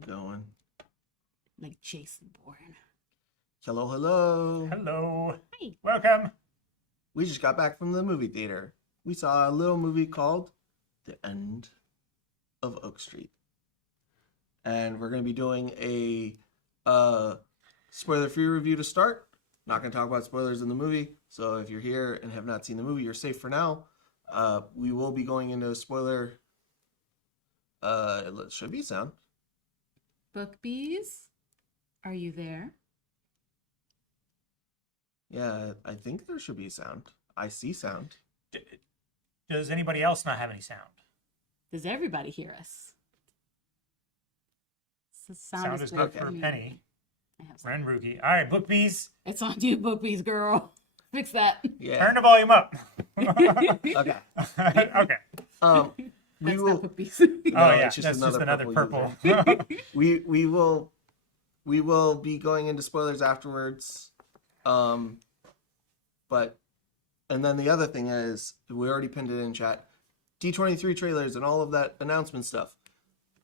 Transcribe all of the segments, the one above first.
Going. Like Jason Bourne. Hello, hello. Hello. Hi. Welcome. We just got back from the movie theater. We saw a little movie called The End of Oak Street. And we're going to be doing a spoiler-free review to start. Not going to talk about spoilers in the movie. So if you're here and have not seen the movie, you're safe for now. We will be going into a spoiler. It should be sound. Book bees, are you there? Yeah, I think there should be sound. I see sound. Does anybody else not have any sound? Does everybody hear us? So Sound is good for a me. penny. I have Ren sound. Rookie. All right, book bees. It's on you, book bees, girl. Fix that. Yeah. Turn the volume up. Okay. Okay. We That's will. not book bees. Oh No, yeah, it's just that's just another another purple. We will be going into spoilers afterwards. But and then the other thing is we already pinned it in chat. D23 trailers and all of that announcement stuff.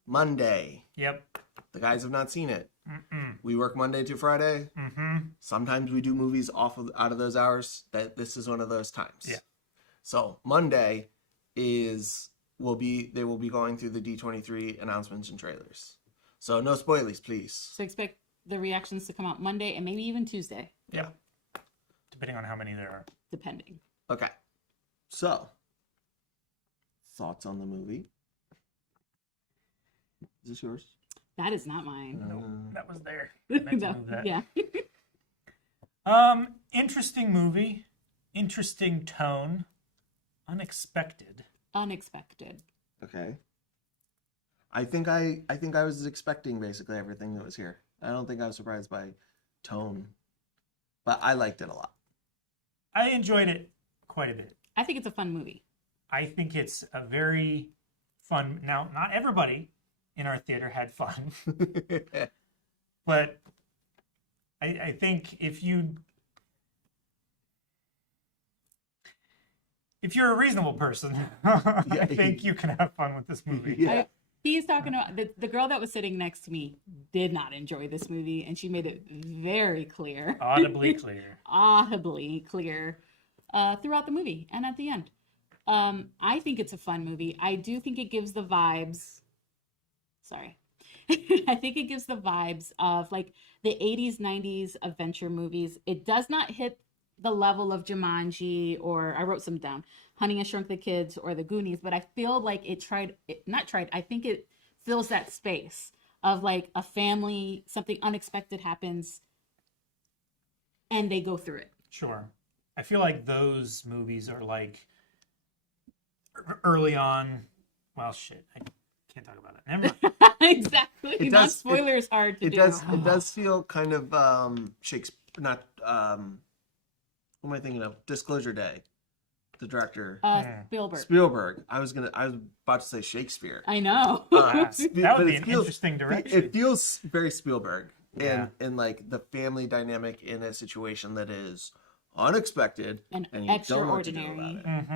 Monday. Yep. The guys have not seen it. Mm-mm. We work Monday to Friday. Mm-hmm. Sometimes we do movies out of those hours. That this is one of those times. Yeah. So Monday they will be going through the D23 announcements and trailers. So no spoilers, please. So expect the reactions to come out Monday and maybe even Tuesday, Yeah. Depending on how many there are. depending. Okay. So thoughts on the movie? Is this yours? That is not mine. No, that was there. I meant to No, move that. yeah. Interesting movie. Interesting tone. Unexpected. Unexpected. Okay. I think I was expecting basically everything that was here. I don't think I was surprised by tone, but I liked it a lot. I enjoyed it quite a bit. I think it's a fun movie. I think it's a very fun. Now, not everybody in our theater had fun, but I think if you're a reasonable person, I think you can have fun with this movie. Yeah. He's talking about the girl that was sitting next to me did not enjoy this movie, and she made it very clear, Audibly clear. throughout the movie and at the end. I think it's a fun movie. I do think it gives the vibes. Sorry. I think it gives the vibes of like the 80s, 90s adventure movies. It does not hit the level of Jumanji, or I wrote some down, Honey, I Shrunk the Kids, or The Goonies, but I feel like I think it fills that space of like a family, something unexpected happens, and they go through it. Sure. I feel like those movies are like early on. Well, shit. I can't talk about it. Never mind. Exactly. It Not does- spoilers hard to It do. does feel kind of Shakespeare, not what am I thinking of? Disclosure Day. The director Spielberg. Spielberg. I was about to say Shakespeare. I know. That But would be it an feels- interesting direction. It feels very Spielberg, Yeah. and like the family dynamic in a situation that is unexpected And you don't know what to do extraordinary. about it.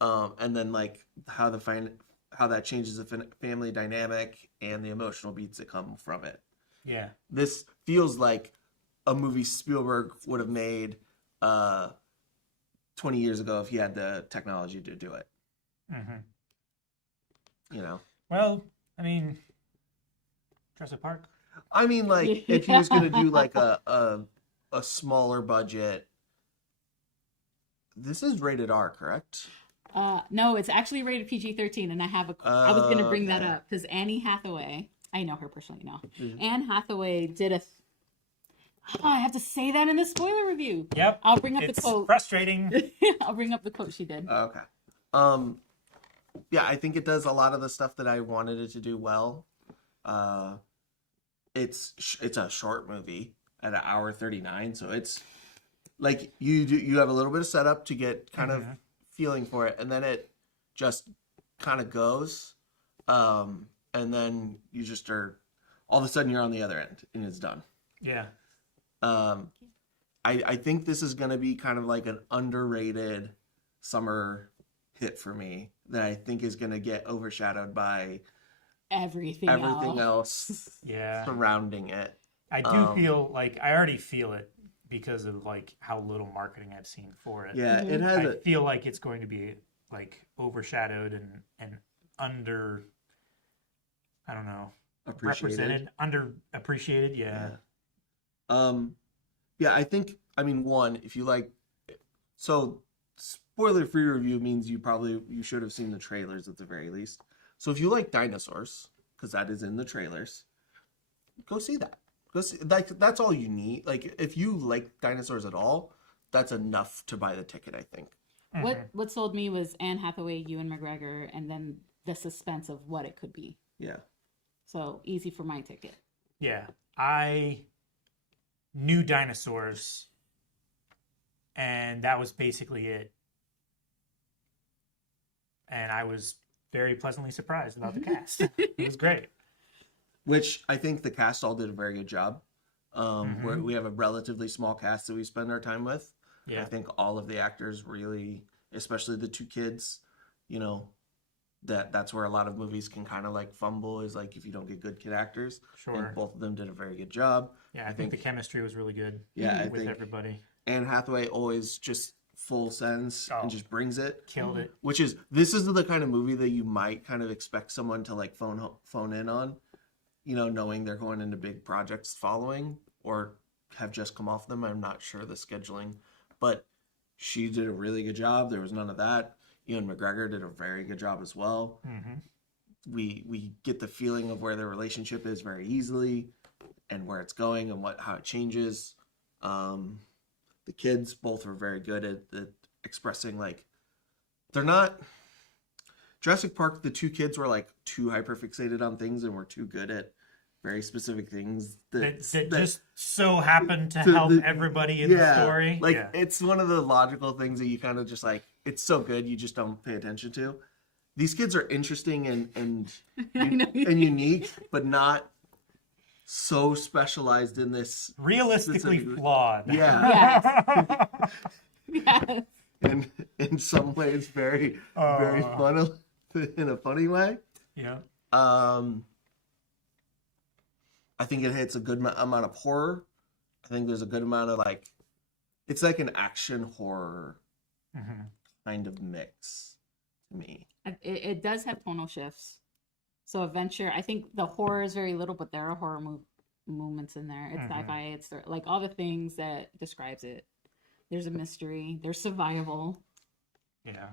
Mm-hmm. And then like how that changes the family dynamic and the emotional beats that come from it. Yeah. This feels like a movie Spielberg would have made 20 years ago if he had the technology to do it. Mm-hmm. You know. Well, I mean, Jurassic Park. I mean, like if he was going to do like a smaller budget. This is rated R, correct? No, it's actually rated PG-13, and I was going to bring that Okay. up because Annie Hathaway, I know her personally now. Mhm. Anne Hathaway did I have to say that in the spoiler review. Yep. I'll bring up It's the quote. frustrating. I'll bring up the quote she did. Okay. Yeah, I think it does a lot of the stuff that I wanted it to do well. It's a short movie at an hour 39, so it's like you have a little bit of setup to get kind of feeling for it, and then it just kind of goes, and then you just are all of a sudden you're on the other end and it's done. Yeah. I think this is going to be kind of like an underrated summer hit for me that I think is going to get overshadowed by everything else Yeah. surrounding it. I do feel like I already feel it because of like how little marketing I've seen for it. Yeah, it has I feel like it's going to be like overshadowed and under, I don't know, represented, underappreciated. Yeah. Yeah, I think, I mean, one, if you like, so spoiler-free review means you should have seen the trailers at the very least. So if you like dinosaurs, because that is in the trailers, go see that. Go see, like, that's all you need. Like, if you like dinosaurs at all, that's enough to buy the ticket, I think. What sold me was Anne Hathaway, Ewan McGregor, and then the suspense of what it could be. Yeah. So easy for my ticket. Yeah. I knew dinosaurs, and that was basically it. And I was very pleasantly surprised about the cast. It was great. Which I think the cast all did a very good job. We have a relatively small cast that we spend our time with. Yeah. I think all of the actors really, especially the two kids, you know, that's where a lot of movies can kind of like fumble, is like if you don't get good kid actors. Sure. And both of them did a very good job. Yeah, I think the chemistry was really good. Yeah, with I think everybody. Anne Hathaway always just full sends and just brings it. Killed it. This is the kind of movie that you might kind of expect someone to like phone in on, you know, knowing they're going into big projects following or have just come off them. I'm not sure the scheduling, but she did a really good job. There was none of that. Ewan McGregor did a very good job as well. We get the feeling of where their relationship is very easily and where it's going and how it changes. The kids both were very good at expressing, like, they're not Jurassic Park. The two kids were like too hyperfixated on things and were too good at very specific things that just so happened to help everybody in the story. Like, it's one of the logical things that you kind of just like, it's so good you just don't pay attention to. These kids are interesting and unique, but not so specialized in this. Realistically flawed. Yeah. Yes. And in some ways very fun in a funny way. Yeah. I think it hits a good amount of horror. I think there's a good amount of like, it's like an action horror kind of mix to me. It does have tonal shifts. So adventure, I think the horror is very little, but there are horror moments in there. It's sci-fi. It's like all the things that describes it. There's a mystery. There's survival. Yeah.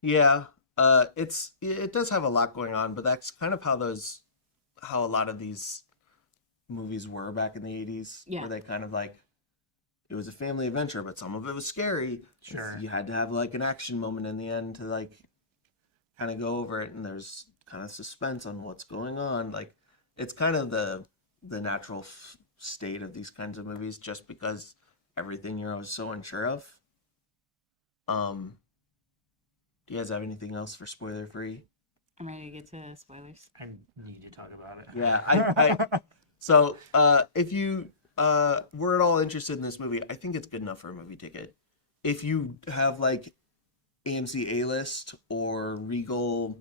Yeah. It does have a lot going on, but that's kind of how a lot of these movies were back in the 80s. Yeah. Where they kind of like, it was a family adventure, but some of it was scary. Sure. You had to have like an action moment in the end to like kind of go over it, and there's kind of suspense on what's going on. Like, it's kind of the natural state of these kinds of movies, just because everything you're so unsure of. Do you guys have anything else for spoiler free? I'm ready to get to spoilers. I need to talk about it. Yeah, so if you were at all interested in this movie, I think it's good enough for a movie ticket. If you have like AMC A-List or Regal,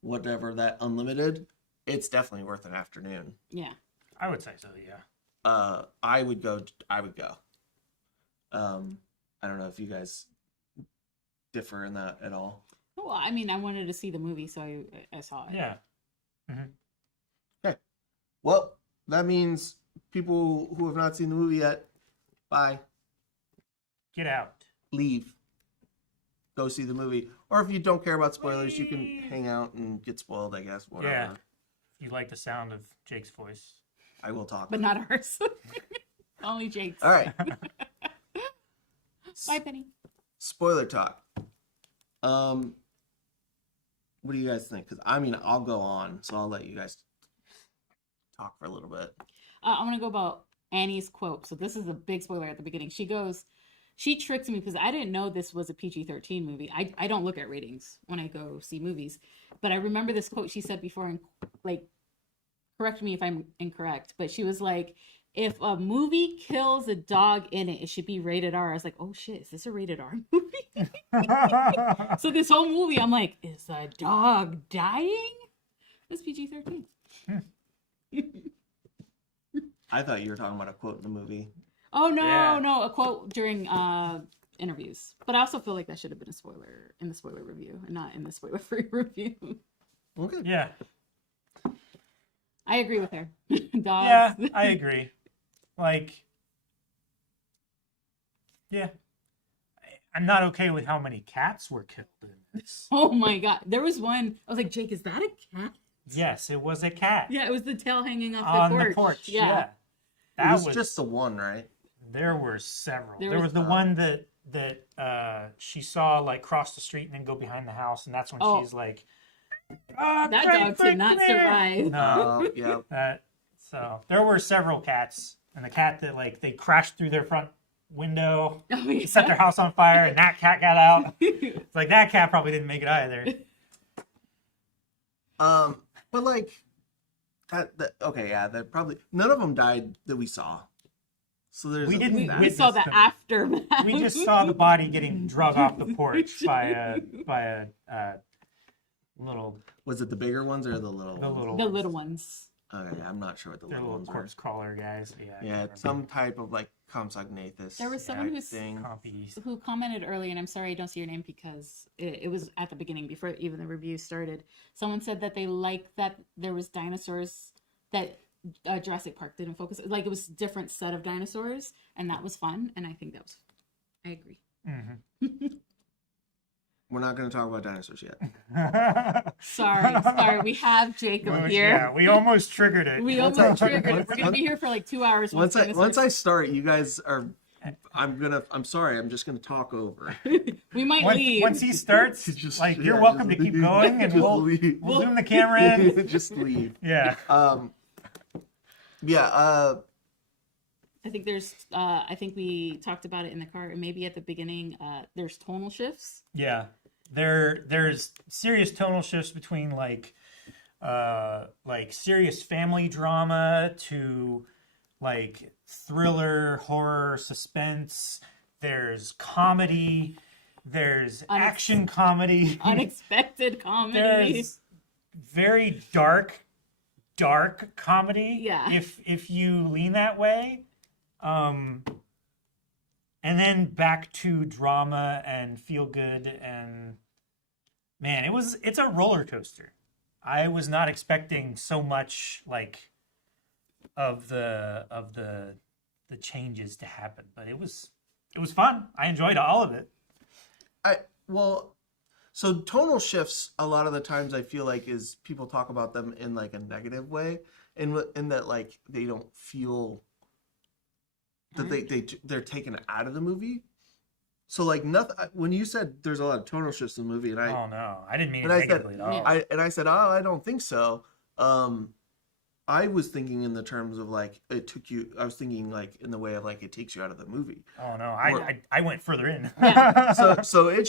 whatever, that unlimited, it's definitely worth an afternoon. Yeah. I would say so, yeah. I would go. I don't know if you guys differ in that at all. Well, I mean, I wanted to see the movie, so I saw it. Yeah. Okay. Well, that means people who have not seen the movie yet, bye. Get out. Leave. Go see the movie. Or if you don't care about spoilers, you can hang out and get spoiled, I guess. Whatever. Yeah. If you like the sound of Jake's voice. I will talk. But not ours. Only Jake's. All right. Bye, Penny. Spoiler talk. What do you guys think? Because I mean, I'll go on, so I'll let you guys talk for a little bit. I want to go about Annie's quote. So this is a big spoiler at the beginning. She tricked me because I didn't know this was a PG-13 movie. I don't look at ratings when I go see movies, but I remember this quote she said before, and like, correct me if I'm incorrect, but she was like, if a movie kills a dog in it, it should be rated R. I was like, oh shit, is this a rated R movie? So this whole movie, I'm like, is a dog dying? It's PG-13. I thought you were talking about a quote in the movie. Oh no, Yeah. no, a quote during interviews. But I also feel like that should have been a spoiler in the spoiler review and not in the spoiler-free review. Okay. Yeah. I agree with her. Dogs. Yeah, I agree. Like, yeah. I'm not okay with how many cats were killed in this. Oh my god. There was one. I was like, Jake, is that a cat? Yes, it was a cat. Yeah, it was the tail hanging off On the porch. the porch. Yeah. Yeah. It That was was just the one, right? There were several. There There was- was the one that she saw like cross the street and then go behind the house, and that's when Oh. she's like, That dog did not survive. No, Yeah. so there were several cats, and the cat that like they crashed through their front window, Oh, yeah. set their house on fire, and that cat got out. It's like that cat probably didn't make it either. But like, okay, yeah, that probably none of them died that we saw. So there's We at didn't least We, that. we saw the Witness them. aftermath. We just saw the body getting drug off the porch by a little Was it the bigger ones or the little? the ones? little The ones. little ones. Okay, I'm not sure what the They're little little ones were. corpse crawler guys. Yeah, I Yeah, can't it's some type of like compsognathus. There was someone who's- thing. remember. Compies. Who commented early, and I'm sorry I don't see your name because it was at the beginning before even the review started. Someone said that they liked that there was dinosaurs that Jurassic Park didn't focus. Like it was a different set of dinosaurs, and that was fun. And I think that was. I agree. Mm-hmm. We're not going to talk about dinosaurs yet. Sorry. We have Jacob here. Yeah, we almost triggered it. We Once almost I- triggered. once- We're gonna be here for like 2 hours. Once I dinosaurs- start, you guys are. I'm sorry. I'm just gonna talk over. we might Once, leave. once he starts, Just- like yeah, you're welcome just to keep leave. going, and Just we'll leave. we'll zoom the camera in. Just leave. Yeah. Yeah. I think there's. I think we talked about it in the car, and maybe at the beginning. There's tonal shifts. Yeah, there's serious tonal shifts between like serious family drama to like thriller, horror, suspense. There's comedy. There's action comedy. Unexpected comedy. There's very dark comedy. Yeah. If you lean that way. And then back to drama and feel good, and man, it's a roller coaster. I was not expecting so much like of the changes to happen, but it was fun. I enjoyed all of it. So tonal shifts a lot of the times I feel like is people talk about them in like a negative way, in that like they don't feel that they're taken out of the movie. So like nothing. When you said there's a lot of tonal shifts in the movie, and Oh no, I didn't mean it and I said- negatively at all. Yeah. I said, oh, I don't think so. I was thinking in the terms of like it took you. I was thinking like in the way of like it takes you out of the movie. Oh no, Or- I went further in. Yeah. So it's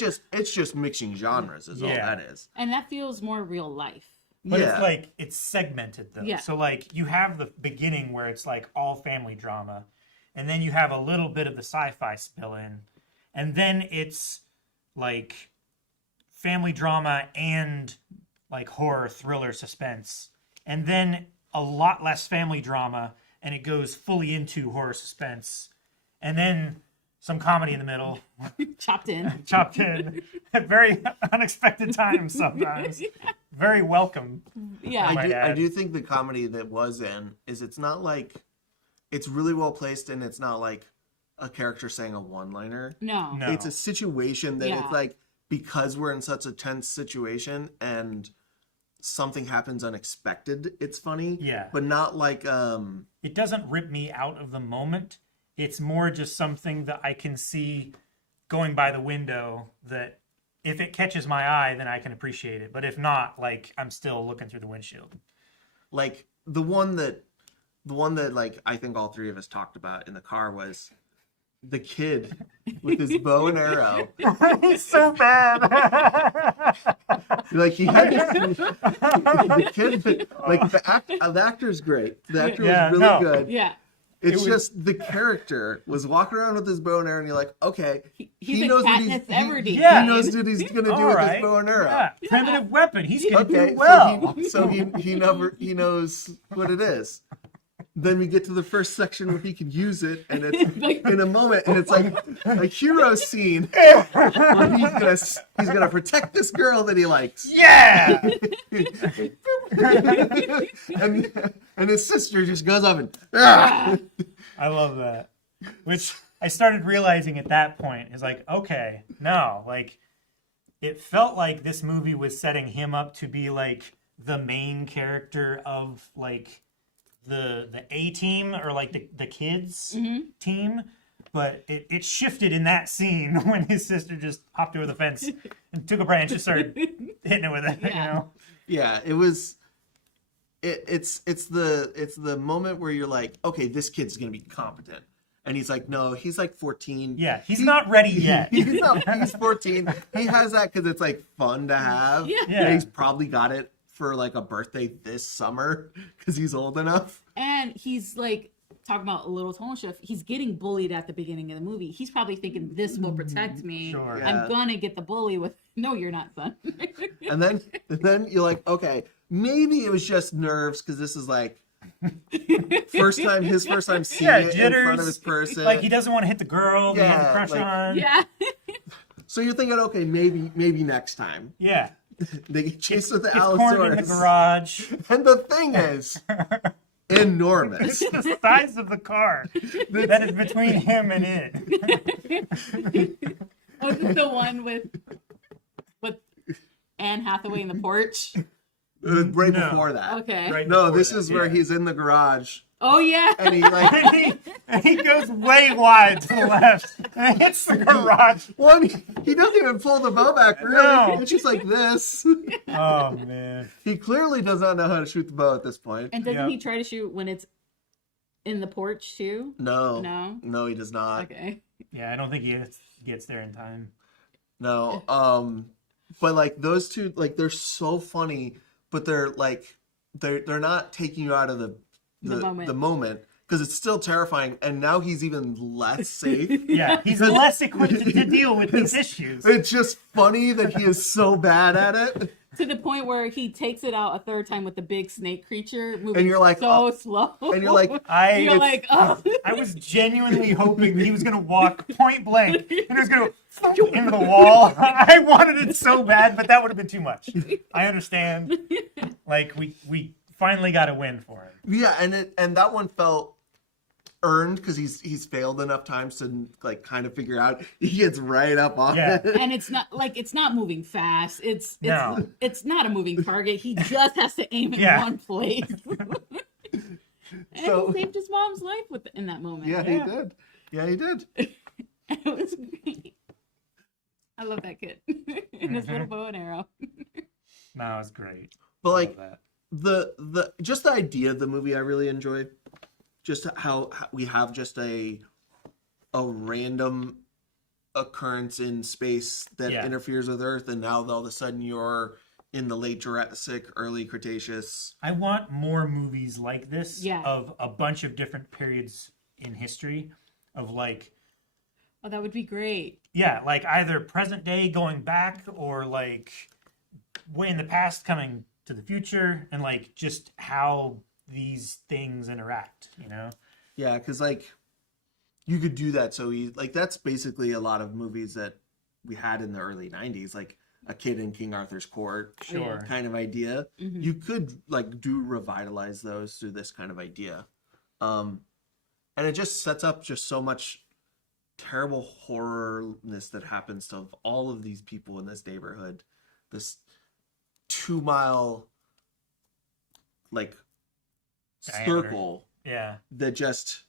just mixing genres is all Yeah. that is. And that feels more real life. But yeah. it's like it's segmented though. Yeah. So like you have the beginning where it's like all family drama, and then you have a little bit of the sci-fi spill in, and then it's like family drama and like horror, thriller, suspense, and then a lot less family drama, and it goes fully into horror, suspense, and then some comedy in the middle, Chopped in. chopped in at very unexpected times sometimes. Very welcome. Yeah. my I dad. do think the comedy that was in is it's not like it's really well placed and it's not like a character saying a one-liner. No. No. It's a situation that Yeah. it's like because we're in such a tense situation and something happens unexpected, it's funny. Yeah. But not like It doesn't rip me out of the moment. It's more just something that I can see going by the window that if it catches my eye, then I can appreciate it. But if not, like I'm still looking through the windshield. like the one that like I think all three of us talked about in the car was the kid with his bow and arrow. He's so bad. Like he had the kid, like the actor's great. The actor Yeah, was really no. good. Yeah. It's just the character was walking around with his bow and arrow, and you're like, okay, He's he a knows what Katniss Everdeen. he Yeah. knows what he's gonna do All with right. his bow and arrow. Yeah. Primitive weapon. He's gonna Okay, do well. so he knows what it is. Then we get to the first section where he can use it, and it's Like- in a moment, and it's like a hero scene where he's gonna protect this girl that he likes, Yeah. and his sister just goes up and Yeah. I love that. Which I started realizing at that point is like, okay, no, like it felt like this movie was setting him up to be like the main character of like the A team or like the kids team. But it shifted in that scene when his sister just hopped over the fence and took a branch and started hitting it with it, you know? yeah, it was. It's the moment where you're like, okay, this kid's gonna be competent, and he's like, no, he's like 14. Yeah, he's not ready yet. He's 14. He has that because it's like fun to have. Yeah. Yeah. And he's probably got it for like a birthday this summer because he's old enough. And he's like talking about a little tonal shift. He's getting bullied at the beginning of the movie. He's probably thinking this will protect me. Sure. Yeah. I'm gonna get the bully with no, you're not, son. And then you're like, okay, maybe it was just nerves because this is like his first time seeing it in front of his person. Like he doesn't want to hit the girl that he has a Yeah, crush like- on. Yeah. So you're thinking, okay, maybe next time. Yeah. They get chased with the It's cornered in the Allosaurus. garage. And the thing is enormous. The size of the car that is between him and it. Was it the one with Anne Hathaway in the porch? Right No. before that. Okay. Right No, before this that, is where yeah. he's in the garage Oh yeah. and he like And he goes way wide to the left and hits the garage. he doesn't even pull the bow back really. No. It's just like this. Oh man. He clearly does not know how to shoot the bow at this point. And doesn't Yep. he try to shoot when it's in the porch too? No. No? No, he does not. Okay. Yeah, I don't think he gets there in time. No. But like those two, like they're so funny, but they're like they're not taking you out of the moment because it's still terrifying, and now he's even less safe. Yeah, he's less equipped to deal with these issues. It's just funny that he is so bad at it. To the point where he takes it out a third time with the big snake creature moving And you're like, so oh. slow. And you're like, you're like, oh. I was genuinely hoping that he was going to walk point blank and he was going to go into the wall. I wanted it so bad, but that would have been too much. I understand. Like we finally got a win for him. yeah, and that one felt earned because he's failed enough times to like kind of figure out. He gets right up on Yeah. it. And it's not moving fast. It's No. it's not a moving target. He just has to aim in Yeah. one place. And So- he saved his mom's life in that moment. Yeah, Yeah. he did. Yeah, he did. It was great. I love that kid. And his little bow and arrow. No, it's great. But I like love that. the just the idea of the movie I really enjoyed. Just how we have just a random occurrence in space that Yeah. interferes with Earth, and now all of a sudden you're in the late Jurassic, early Cretaceous. I want more movies like this Yeah. of a bunch of different periods in history of like Oh, that would be great. yeah, like either present day going back or like way in the past coming to the future and like just how these things interact, you know? Yeah, because like you could do that so like that's basically a lot of movies that we had in the early 90s, like a kid in King Arthur's court Sure. kind of idea. Mhm. You could like revitalize those through this kind of idea. And it just sets up just so much terrible horrorness that happens to all of these people in this neighborhood. This 2-mile like Diameter. circle Yeah. that just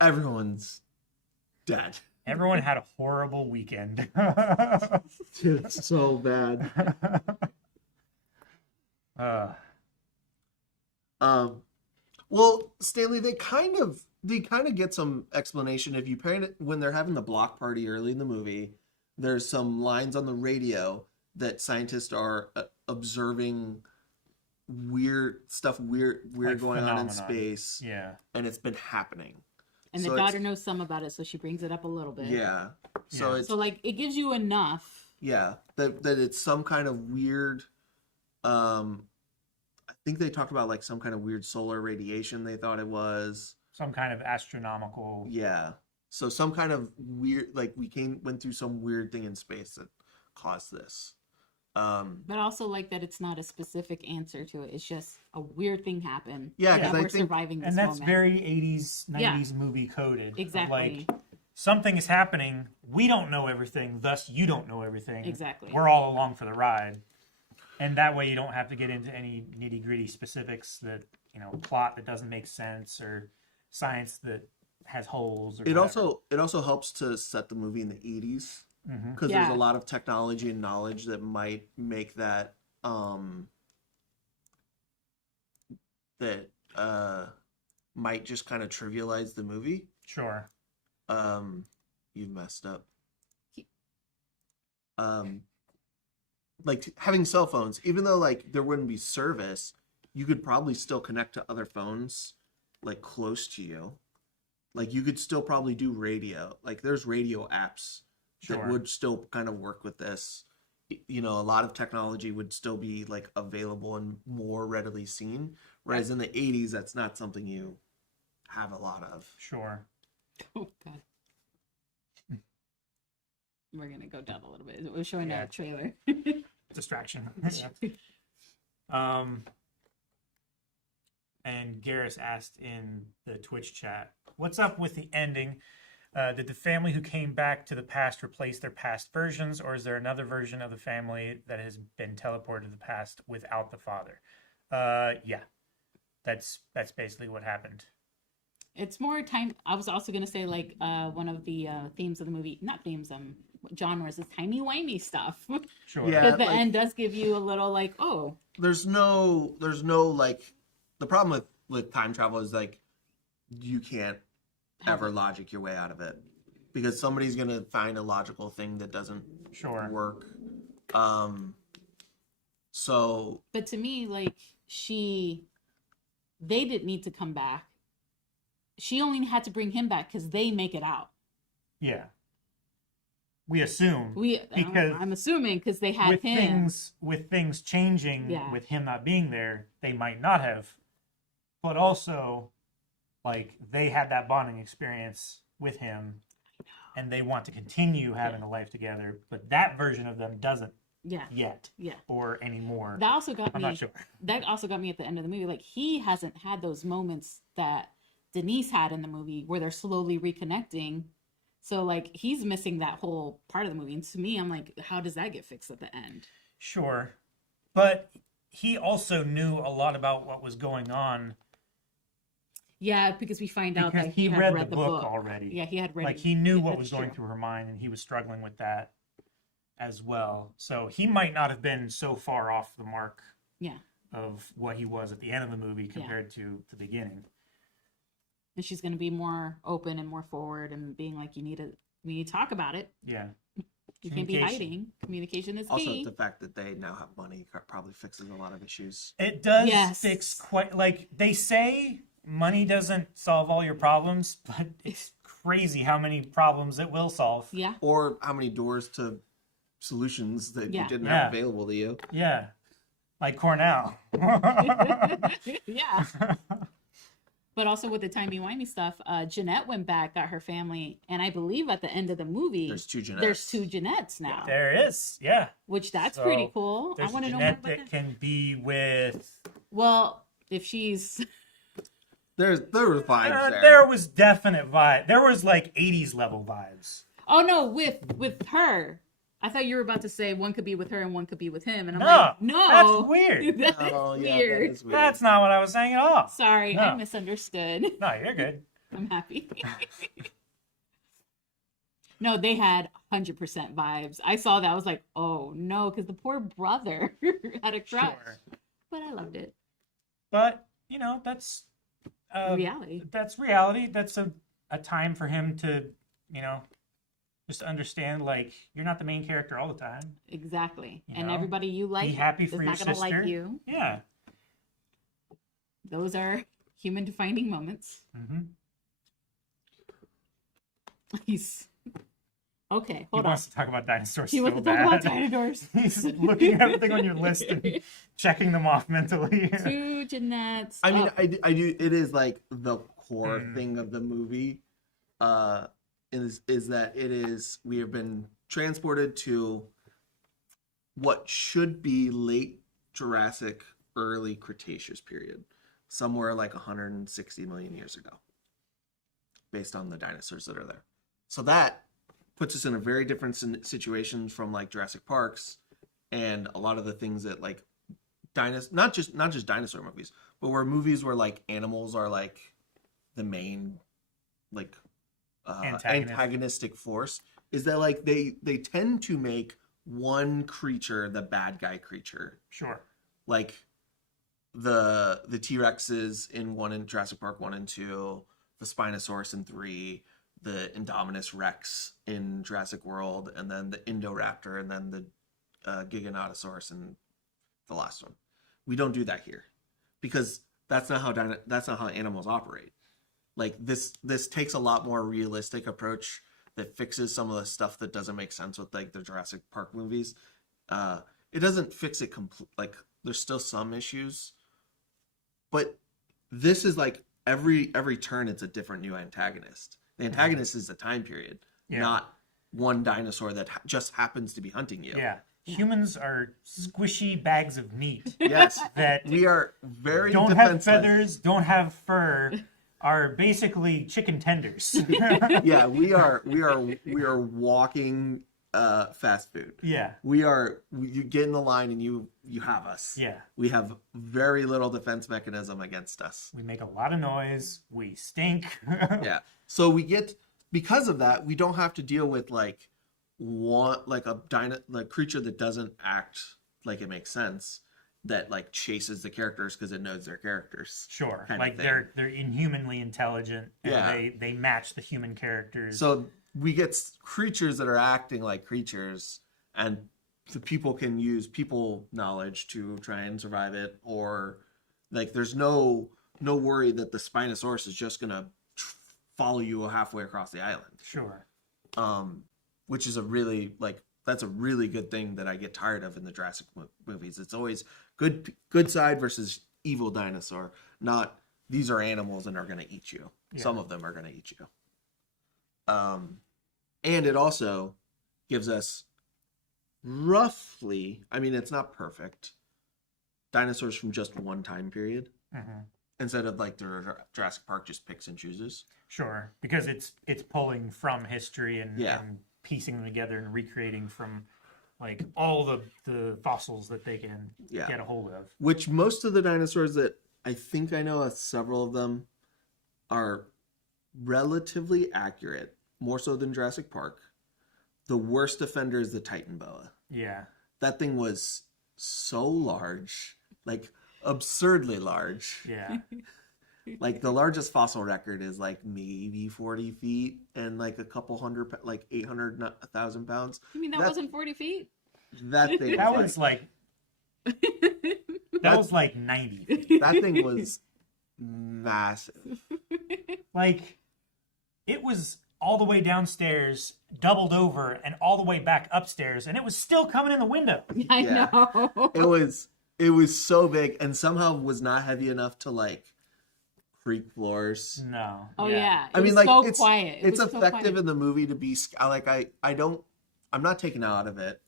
everyone's dead. Everyone had a horrible weekend. It's so bad. Well, Stanley, they kind of get some explanation if you pair it when they're having the block party early in the movie. There's some lines on the radio that scientists are observing weird stuff, weird Like going on in phenomenon. space, Yeah. and it's been happening. And So the it's- daughter knows some about it, so she brings it up a little bit. Yeah. So Yeah. it's So like it gives you enough. yeah, that it's some kind of weird I think they talked about like some kind of weird solar radiation they thought it was. Some kind of astronomical. Yeah. So some kind of weird like went through some weird thing in space that caused this. But also like that it's not a specific answer to it. It's just a weird thing happened. Yeah, and 'cause I we're think- surviving this And that's moment. very 80s, 90s Yeah. movie coded. of, Exactly. Like, something is happening. We don't know everything. Thus, you don't know everything. Exactly. We're all along for the ride. And that way you don't have to get into any nitty gritty specifics that, plot that doesn't make sense or science that has holes or It whatever. also helps to set the movie in the 80s Mhm. because Yeah. there's a lot of technology and knowledge that might make that might just kind of trivialize the movie. Sure. You've messed up. Like having cell phones, even though like there wouldn't be service, you could probably still connect to other phones like close to you. Like you could still probably do radio. Like there's radio apps that Sure. would still kind of work with this. A lot of technology would still be like available and more readily seen. Whereas in the 80s, that's not something you have a lot of. Sure. Oh god. We're gonna go down a little bit. We're showing Yeah. a trailer. Distraction. And Garrus asked in the Twitch chat, what's up with the ending? Did the family who came back to the past replace their past versions, or is there another version of the family that has been teleported to the past without the father? Yeah. That's basically what happened. It's more time. I was also gonna say like one of the themes of the movie, not themes, genres is timey-wimey stuff. Sure. Yeah. Because the like- end does give you a little like, oh, There's no like the problem with time travel is like you can't ever logic your way out of it because somebody's gonna find a logical thing that doesn't Sure. work. So but to me, like they didn't need to come back. She only had to bring him back because they make it out. Yeah. We assume. Because I'm assuming because they had him. with things changing, Yeah. with him not being there, they might not have. But also, like, they had that bonding experience with him, and they want to continue having a life together. But that version of them doesn't Yeah, yet yeah. or anymore. That also got I'm me. not sure. That also got me at the end of the movie. Like he hasn't had those moments that Denise had in the movie where they're slowly reconnecting. So like he's missing that whole part of the movie. And to me, I'm like, how does that get fixed at the end? Sure. But he also knew a lot about what was going on Yeah, because we find out because that he had read read the book already. Yeah, he had read. Like he knew Yeah, what was that's going true. through her mind, and he was struggling with that as well. So he might not have been so far off the mark Yeah, of what he was at the end of the movie compared to the beginning. and she's going to be more open and more forward and being like, we need to talk about it. Yeah. You can't be Communication. hiding. Communication is also key. the fact that they now have money probably fixes a lot of issues. It does Yes. fix quite, like they say money doesn't solve all your problems, but it's crazy how many problems it will solve. Yeah, Or how many doors to solutions that Yeah. you didn't Yeah. have available to you. Yeah. Like Cornell. yeah. But also with the timey-wimey stuff, Jeanette went back, got her family, and I believe at the end of the movie, There's two Jeanettes. there's two Jeanettes now, There is, yeah. which that's So, pretty cool. I There's want a to know more Jeanette about that that. can be with. Well, if she's, There were vibes there. There was definite vibe. There was like 80s level vibes. oh no, with her. I thought you were about to say one could be with her and one could be with him, and I'm No, like, no, that's weird. That's Oh, yeah, weird. that is weird. That's not what I was saying at all. Sorry, I No. misunderstood. No, you're good. I'm happy. No, they had 100% vibes. I saw that. I was like, oh no, because the poor brother had a crush. Sure. But I loved it. But, that's Reality. That's reality. That's a time for him to, just understand, like, you're not the main character all the time. Exactly. You and know, everybody you like Be happy is for your not going to sister. like you. Yeah. those are human defining moments. Mm-hmm. He's okay. He Hold on. wants to talk about dinosaurs He so wants to talk about bad. dinosaurs. He's looking at everything on your list and checking them off mentally. Two Jeanettes. I mean, Oh, I do. It is like the core thing of the movie. Is that it is we have been transported to what should be late Jurassic, early Cretaceous period, somewhere like 160 million years ago, based on the dinosaurs that are there. So that puts us in a very different situation from like Jurassic Parks and a lot of the things that like not just dinosaur movies, but where movies where like animals are like the main like antagonistic force, is that like they tend to make one creature the bad guy creature. Sure. Like the T-Rexes in Jurassic Park 1 and 2, the Spinosaurus in 3, the Indominus Rex in Jurassic World, and then the Indoraptor, and then the Giganotosaurus in the last one. We don't do that here because that's not how animals operate. Like this takes a lot more realistic approach that fixes some of the stuff that doesn't make sense with like the Jurassic Park movies. It doesn't fix it like there's still some issues, but this is like every turn it's a different new antagonist. The antagonist is the time period, not one dinosaur that just happens to be hunting you. Yeah. Humans are squishy bags of meat. Yes, that we are very don't defenseless. have feathers, don't have fur, are basically chicken tenders. Yeah, we are walking fast food. Yeah. You get in the line and you have us. Yeah. We have very little defense mechanism against us. We make a lot of noise. We stink. Yeah. So because of that, we don't have to deal with like a creature that doesn't act like it makes sense, that like chases the characters because it knows their characters. Sure. Like they're inhumanly intelligent and they match the human characters. So we get creatures that are acting like creatures, and the people can use people knowledge to try and survive it, or like there's no worry that the Spinosaurus is just gonna follow you halfway across the island. Sure. Which is that's a really good thing that I get tired of in the Jurassic movies. It's always good side versus evil dinosaur, not these are animals and are going to eat you. Yeah. Some of them are going to eat you. And it also gives us roughly, I mean, it's not perfect, dinosaurs from just one time period. Mm-hmm. Instead of like the Jurassic Park just picks and chooses. Sure, because it's pulling from history and piecing them together and recreating from like all the fossils that they can get a hold of. Which most of the dinosaurs that I think I know, several of them are relatively accurate, more so than Jurassic Park. The worst offender is the Titan boa. Yeah. That thing was so large, like absurdly large. Yeah. Like the largest fossil record is like maybe 40 feet and like a couple hundred, like 800,000 pounds. You mean that wasn't 40 feet? That thing. That was like. That was like 90 feet. That thing was massive. Like, it was all the way downstairs, doubled over, and all the way back upstairs, and it was still coming in the window. I know. It was so big, and somehow was not heavy enough to like creak floors. No. Oh yeah. I mean, like so it's quiet. It's effective in the movie to be like I'm not taken out of it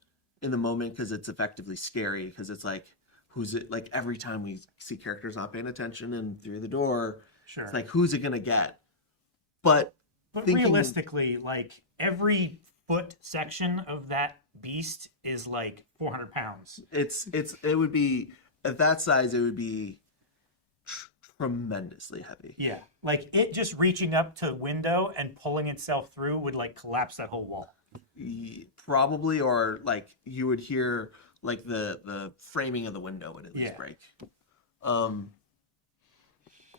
in the moment because it's effectively scary, because it's like who's it, like every time we see characters not paying attention and through the door, sure, it's like who's it gonna get? But realistically, like every foot section of that beast is like 400 pounds. It would be at that size. It would be tremendously heavy. Yeah, like it just reaching up to window and pulling itself through would like collapse that whole wall. Probably, or like you would hear like the framing of the window would at least break.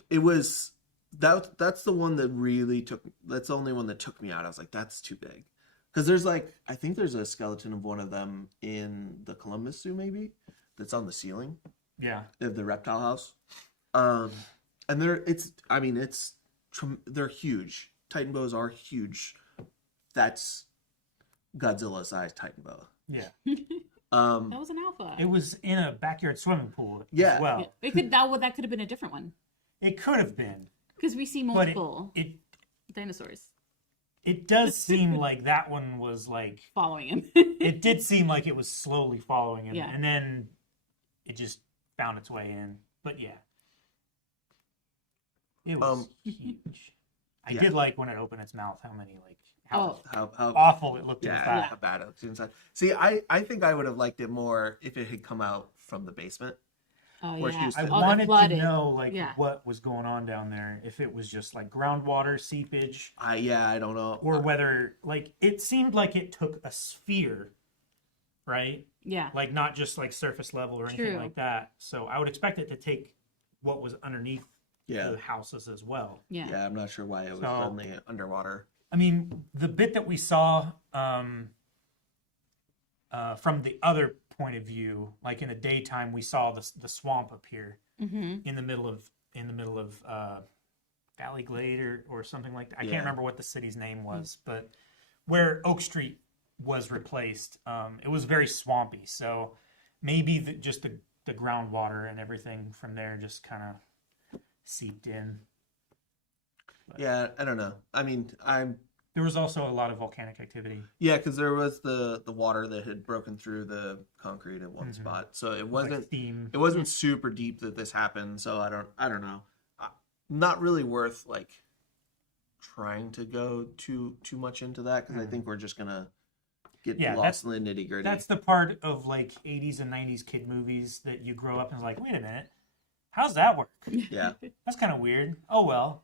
It was that's the one that really that's the only one that took me out. I was like, that's too big. Because there's like, I think there's a skeleton of one of them in the Columbus Zoo, maybe, that's on the ceiling. Yeah. Of the reptile house. and they're huge. Titan boas are huge. That's Godzilla-sized Titan boa. Yeah. That was an alpha. It was in a backyard swimming pool Yeah. as well. It could that could have been a different one It could have been. because we see But multiple it dinosaurs it does seem like that one was like following him. it did seem like it was slowly following him, Yeah. and then it just found its way in. But yeah, it was huge. I yeah. did like when it opened its mouth. How Oh. How awful it looked yeah, inside. how bad it looks inside. See, I think I would have liked it more if it had come out from the basement. Oh Where she yeah. used I to- Oh, wanted to flooded. know like Yeah. what was going on down there. If it was just like groundwater seepage, I don't know. or whether like it seemed like it took a sphere, right? Yeah. Like not just like surface level or anything True. like that. So I would expect it to take what was underneath Yeah. the houses as well. Yeah. Yeah, I'm not sure why it was So- only underwater. I mean, the bit that we saw from the other point of view, like in the daytime, we saw the swamp appear Mm-hmm. in the middle of Valley Glade or something like that. I Yeah. can't remember what the city's name was, but where Oak Street was replaced, it was very swampy. So maybe just the groundwater and everything from there just kind of seeped in. Yeah, I don't know. I mean, There was also a lot of volcanic activity. yeah, because there was the water that had broken through the concrete at one Mhm. spot, so it Like wasn't steam. it wasn't super deep that this happened. So I don't know. Not really worth like trying to go too much into that because I think we're just gonna get Yeah, lost in the nitty gritty. That's the part of like 80s and 90s kid movies that you grow up and is like, wait a minute, how's that work? Yeah, That's kind of weird. Oh well.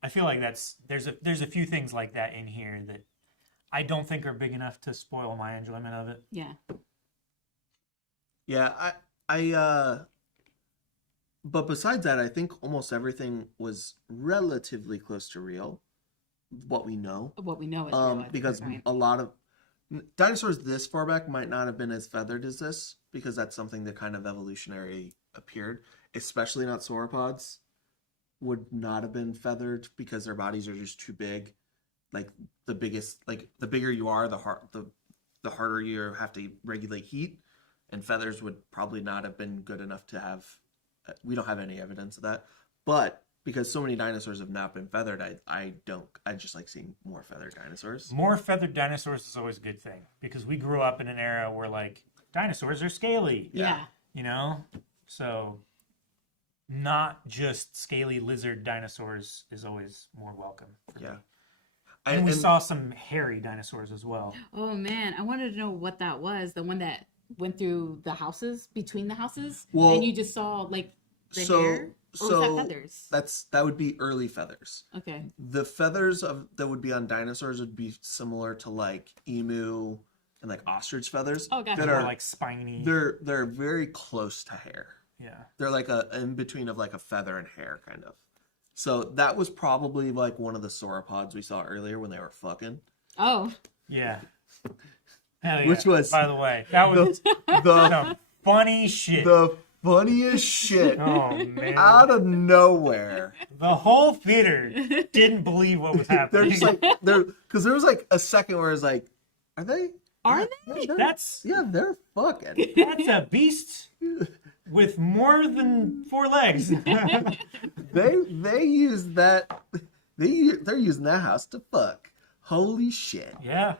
I feel like there's a few things like that in here that I don't think are big enough to spoil my enjoyment of it. Yeah. yeah. But besides that, I think almost everything was relatively close to real. What we know. What we know is real, I think Because that's right. a lot of dinosaurs this far back might not have been as feathered as this because that's something that kind of evolutionary appeared, especially not sauropods would not have been feathered because their bodies are just too big. Like the bigger you are, the harder you have to regulate heat, and feathers would probably not have been good enough to have. We don't have any evidence of that, but because so many dinosaurs have not been feathered, I just like seeing more feathered dinosaurs. More feathered dinosaurs is always a good thing because we grew up in an era where like dinosaurs are scaly, Yeah. you know? So not just scaly lizard dinosaurs is always more welcome for me. Yeah. And we saw some hairy dinosaurs as well. Oh man, I wanted to know what that was. The one that went through the houses, between the houses, Well, and you just saw like the so- hair. Or was that feathers? That would be early feathers. Okay. The feathers that would be on dinosaurs would be similar to like emu and like ostrich feathers. Oh, gotcha. That More are like spiny. they're very close to hair. Yeah. They're like a in between of like a feather and hair kind of. So that was probably like one of the sauropods we saw earlier when they were fucking. Oh. Yeah. Hell yeah. Which was- by the way, that was The some funny shit. the funniest shit Oh man. out of nowhere. The whole theater didn't believe what was They're happening. just like because there was like a second where it's like, are they? Are they? That's They're fucking. that's a beast with more than 4 legs. They use that. They're using that house to fuck. Holy shit. Yeah.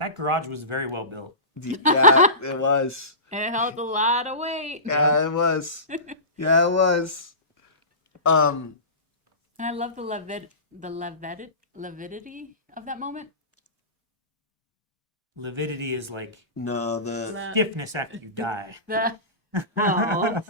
That garage was very well built. Yeah, it was. It held a lot of weight. Yeah, it was. Yeah, it was. And I love the levidity of that moment. Lividity is like No, the stiffness after you die. The oh.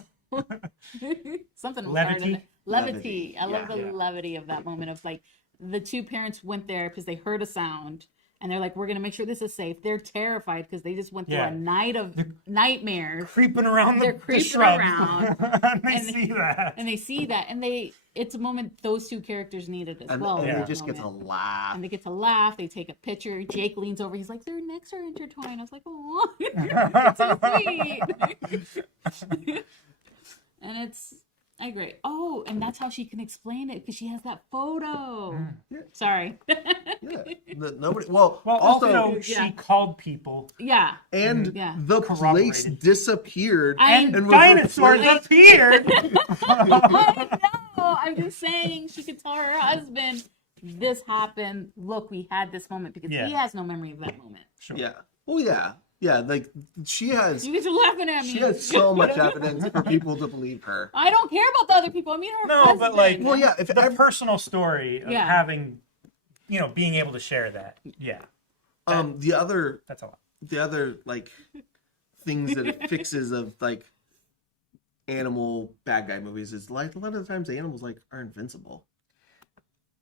Something Levity? Levity. I love the Yeah. levity of that moment of like the two parents went there because they heard a sound and they're like, we're gonna make sure this is safe. They're terrified because they just went through Yeah. a night of nightmares. Creeping around They're the creeping shrubs. around. and they And- see that. And they see that and it's a moment those two characters needed as and, well. and in they that just get to moment. laugh. And they get to laugh. They take a picture. Jake leans over. He's like, their necks are intertwined. I was like, oh, it's so sweet. And I agree. Oh, and that's how she can explain it because she has that photo. Yeah. Sorry. Yeah. Nobody. Well, Well, also, she yeah. called people, Yeah. and Yeah. the place Corroborated. disappeared. And and was dinosaurs replaced- appeared. I know. I'm just saying she could tell her husband, this happened. Look, we had this moment because Yeah. he has no memory of that moment. Sure. Yeah. Well, yeah. Yeah. Like she has. You guys are laughing at me. She has so much evidence for people to believe her. I don't care about the other people. I mean her No, husband. but, like, Well, yeah. If The ever, personal story of Yeah. having, being able to share that. Yeah, the other like things that it fixes of like animal bad guy movies is like a lot of the times the animals like are invincible.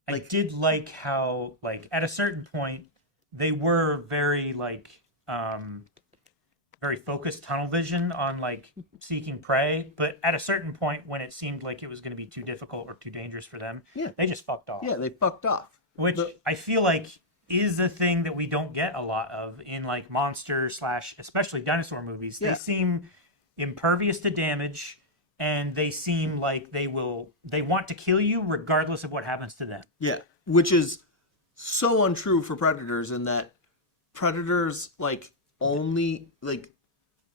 I Like- did like how, like, at a certain point, they were very, like, very focused tunnel vision on, like, seeking prey. But at a certain point, when it seemed like it was going to be too difficult or too dangerous for them, Yeah. they just fucked off. Yeah, they fucked off. Which The- I feel like is a thing that we don't get a lot of in, like, monster / especially dinosaur movies. Yeah. They seem impervious to damage, and they seem like they want to kill you regardless of what happens to them. Yeah, which is so untrue for predators in that predators like only like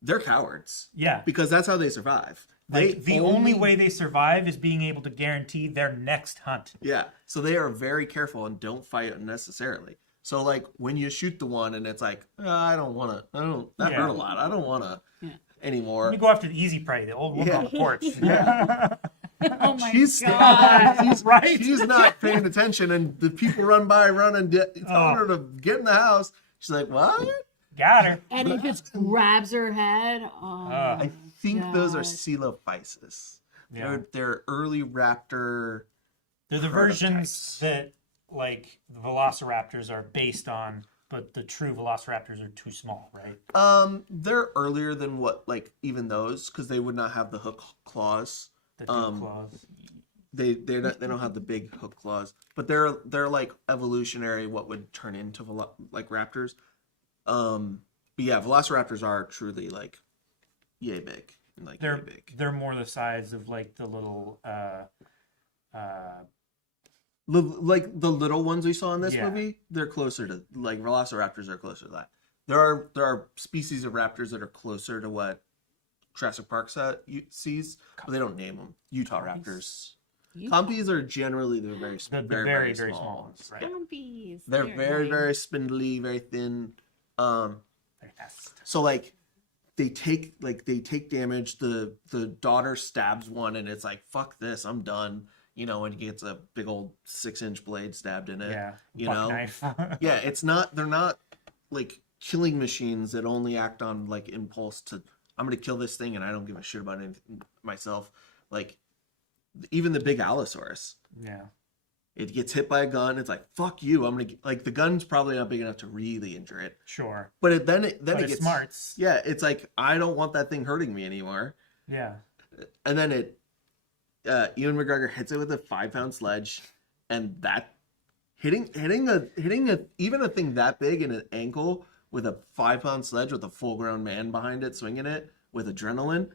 they're cowards Yeah. because that's how they survive. Like, the only way they survive is being able to guarantee their next hunt. Yeah, so they are very careful and don't fight unnecessarily. So like when you shoot the one and it's like that Yeah. hurt a lot. I don't want to anymore. Let me go after the easy prey, the old woman Yeah. on the porch. Oh my She's god. Right? She's not paying attention, and the people run and telling her to get in the house. She's like, "What?" Got her. And it just grabs her head. Oh, I think those are gosh. coelophysis. Yeah. They're early raptor. They're the versions that, like, the velociraptors are based on, but the true velociraptors are too small, right? They're earlier than what like even those because they would not have the hook claws. The two claws. They don't have the big hook claws, but they're like evolutionary. What would turn into like raptors. But yeah, velociraptors are truly like yay big. Like yay big. They're more the size of, like, the little Like the little ones we saw in this Yeah. movie, they're closer to like velociraptors are closer to that. There are species of raptors that are closer to what Jurassic Park sees, but they don't name them. Utah raptors. Compies are generally the very very small ones, right? Compies. They're very annoying. very spindly, very thin. Very fast. So like they take damage. The daughter stabs one, and it's like fuck this, I'm done. And he gets a big old 6-inch blade stabbed in it. Yeah. you buck know. knife. Yeah, they're not like killing machines that only act on like impulse to I'm gonna kill this thing and I don't give a shit about anything myself. Like even the big Allosaurus. Yeah. It gets hit by a gun. It's like fuck you. I'm gonna like the gun's probably not big enough to really injure it. Sure. But then it But it gets smarts. Yeah, it's like I don't want that thing hurting me anymore. Yeah. And then Ewan McGregor hits it with a 5-pound sledge, and that hitting even a thing that big in an ankle with a 5-pound sledge with a full-grown man behind it swinging it with adrenaline,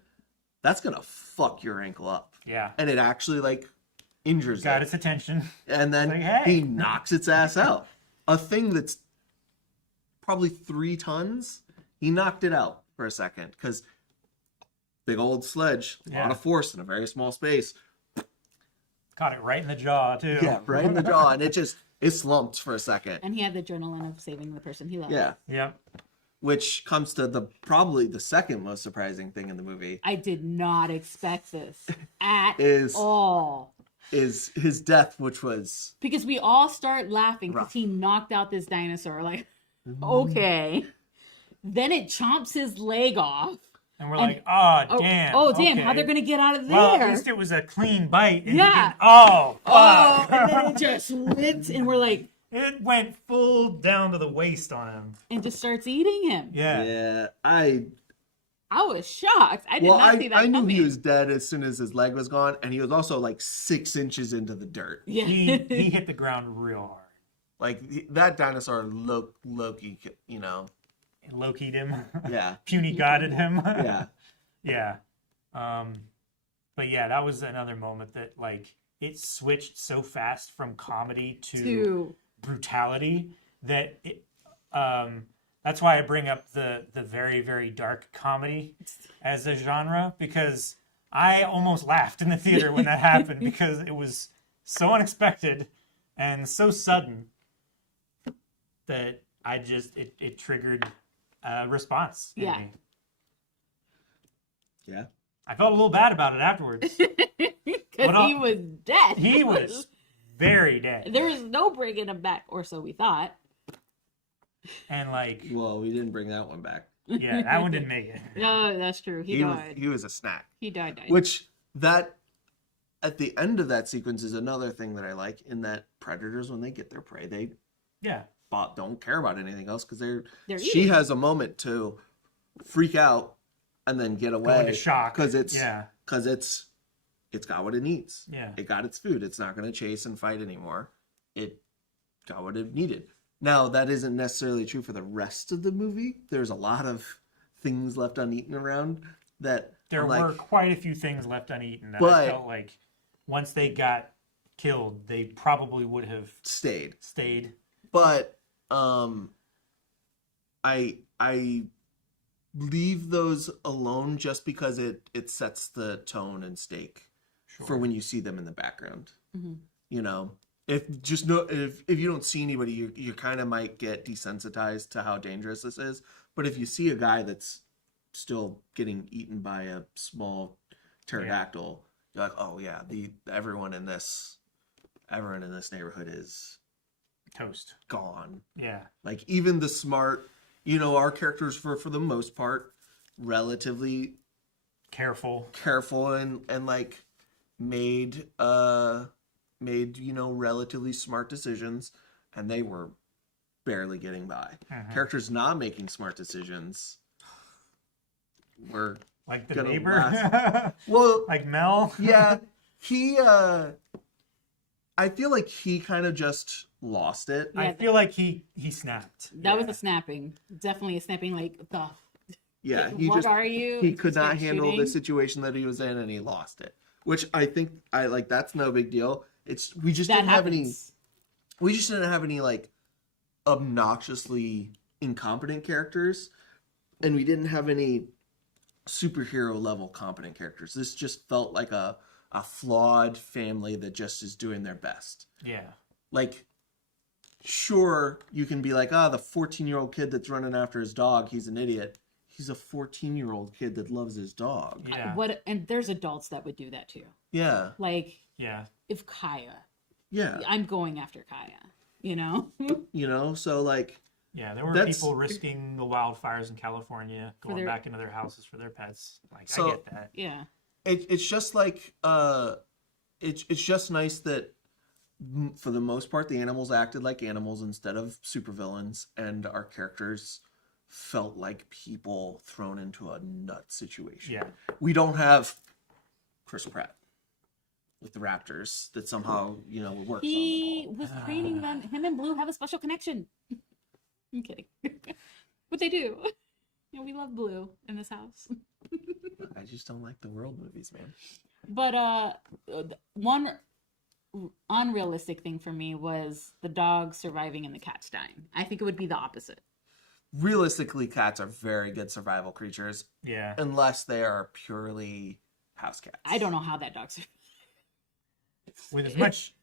that's gonna fuck your ankle up. Yeah. And it actually like injures Got it. its attention. And then Like, hey. he knocks its ass out. A thing that's probably 3 tons, he knocked it out for a second because big old sledge, a lot Yeah. of force in a very small space. Caught it right in the jaw, too. Yeah, right in the jaw, and it slumped for a second. And he had the adrenaline of saving the person he loved. Yeah, Yep. which comes to probably the second most surprising thing in the movie I did not expect this at Is- all. is his death, which was Because we all start laughing because Rough. he knocked out this dinosaur. Like, okay. Then it chomps his leg off. And we're And- like, oh, Oh, damn. oh damn, okay. how they're gonna get out of there? Well, at least it was a clean bite. And Yeah. you didn't- oh, Oh, fuck. and then it just went, and we're like, It went full down to the waist on him. and just starts eating him. Yeah. I was shocked. I did not see that I knew coming. he was dead as soon as his leg was gone, and he was also like 6 inches into the dirt. Yeah. He hit the ground real hard. Like that dinosaur, Loki, Loki'd him. yeah, Puny godded him. yeah. Yeah. But But yeah, that was another moment that like it switched so fast from comedy to brutality that it, that's why I bring up the very, very dark comedy as a genre, because I almost laughed in the theater when that happened because it was so unexpected and so sudden that I just it triggered a response in me. Yeah. I felt a little bad about it afterwards. Because he was dead. He was very dead. There was no bringing him back, or so we thought. And like, Well, we didn't bring that one back. yeah, that one didn't make it. No, that's true. He died. He was a snack. He died. Which that at the end of that sequence is another thing that I like, in that predators, when they get their prey, they don't care about anything else, because They're she eating. has a moment to freak out and then get Go away into shock. because it's got what it needs. Yeah. It got its food. It's not going to chase and fight anymore. It got what it needed. Now, that isn't necessarily true for the rest of the movie. There's a lot of things left uneaten around that There like, were quite a few things left uneaten that But- I felt like once they got killed, they probably would have stayed. But I leave those alone just because it sets the tone and stake for when you see them in the background. Mm-hmm. You know, if you don't see anybody, you kind of might get desensitized to how dangerous this is. But if you see a guy that's still getting eaten by a small pterodactyl, you're like, oh yeah, everyone in this neighborhood is toast. gone. Yeah. Like, even the smart, our characters for the most part relatively Careful and like made relatively smart decisions, and they were barely getting by. Mhm. Characters not making smart decisions were like the gonna neighbor. well, like Mel. yeah, he I feel like he kind of just lost it. I feel like he snapped. That was a snapping. Definitely a snapping, like, the... Yeah, What are you? he could not Start handle the shooting? situation that he was in, and he lost it. Which I think that's no big deal. We just That didn't have any. happens. We just didn't have any like obnoxiously incompetent characters, and we didn't have any superhero level competent characters. This just felt like a flawed family that just is doing their best. Yeah. Like, sure, you can be like, the 14-year-old kid that's running after his dog, he's an idiot. He's a 14-year-old kid that loves his dog. Yeah. And there's adults that would do that too. Yeah. Like, Yeah. if Kaya, Yeah. I'm going after Kaya, So like, Yeah, there were That's- people risking the wildfires in California, going their- back into their houses for their pets. Like, So- I get that. Yeah. it's just like it's just nice that for the most part the animals acted like animals instead of supervillains, and our characters felt like people thrown into a nut situation. Yeah. We don't have Chris Pratt with the Raptors that somehow works. He was training them. Him and Blue have a special connection. I'm kidding. But they do. We love Blue in this house. I just don't like the world movies, man. But one unrealistic thing for me was the dog surviving and the cats dying. I think it would be the opposite. Realistically, cats are very good survival creatures Yeah. unless they are purely house cats. I don't know how that dog survived. With as much.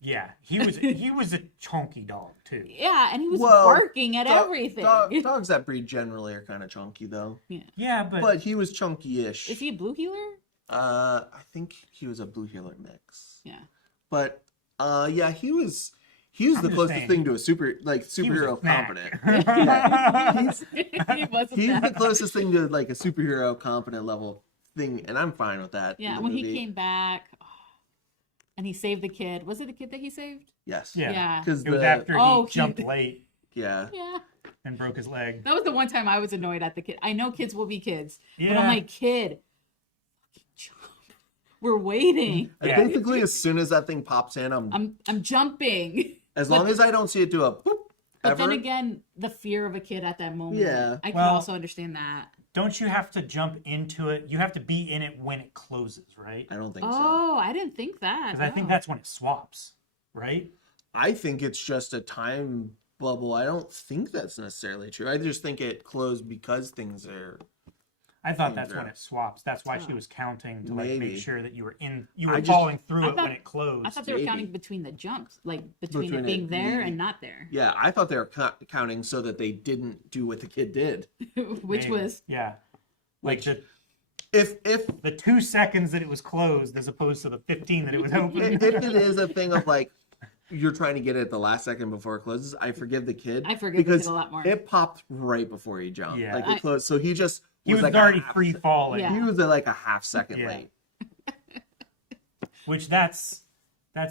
Yeah. He was a chunky dog, too. Yeah, and he was Well, barking at everything. Dogs that breed generally are kind of chunky, though. Yeah, But he was chunky-ish. Is he a blue healer? I think he was a blue healer mix. Yeah. But yeah, he was the just closest saying. thing to a superhero snack. competent. He was a He's the snack. closest thing to like a superhero competent level thing, and I'm fine with that. Yeah, in the when movie. he came back and he saved the kid. Was it the kid that he saved? Yes. Yeah. Yeah. Because It was after he he- jumped late yeah. Yeah. and broke his leg. That was the one time I was annoyed at the kid. I know kids will be kids, but Yeah. I'm like, kid, fucking jump. We're waiting. And Yeah. basically, as soon as that thing pops in, I'm jumping. as long as I don't see it do a boop, But ever. then again, the fear of a kid at that moment. Yeah. I can Well- also understand that. don't you have to jump into it? You have to be in it when it closes, right? I don't think so. Oh, I didn't think that. Because I think Oh. that's when it swaps, right? I think it's just a time bubble. I don't think that's necessarily true. I just think it closed because things are. I thought that's when Yeah. it swaps. That's why she was counting to like Maybe. make sure that you were I just- following through I it when thought- it closed. I thought they were Maybe. counting between the jumps, like between Between it being it there leaving. and not there, Yeah, I thought they were counting so that they didn't do what the kid did. which Maybe. was yeah, like Which- the If 2 seconds that it was closed as opposed to the 15 that it was open. if it is a thing of like you're trying to get it at the last second before it closes, I forgive the kid. I forgive the because kid a lot more. It popped right before he jumped. Yeah. Like it closed, so he just He was like already a half free se- falling, Yeah. He was at like a half second Yeah. late. which that's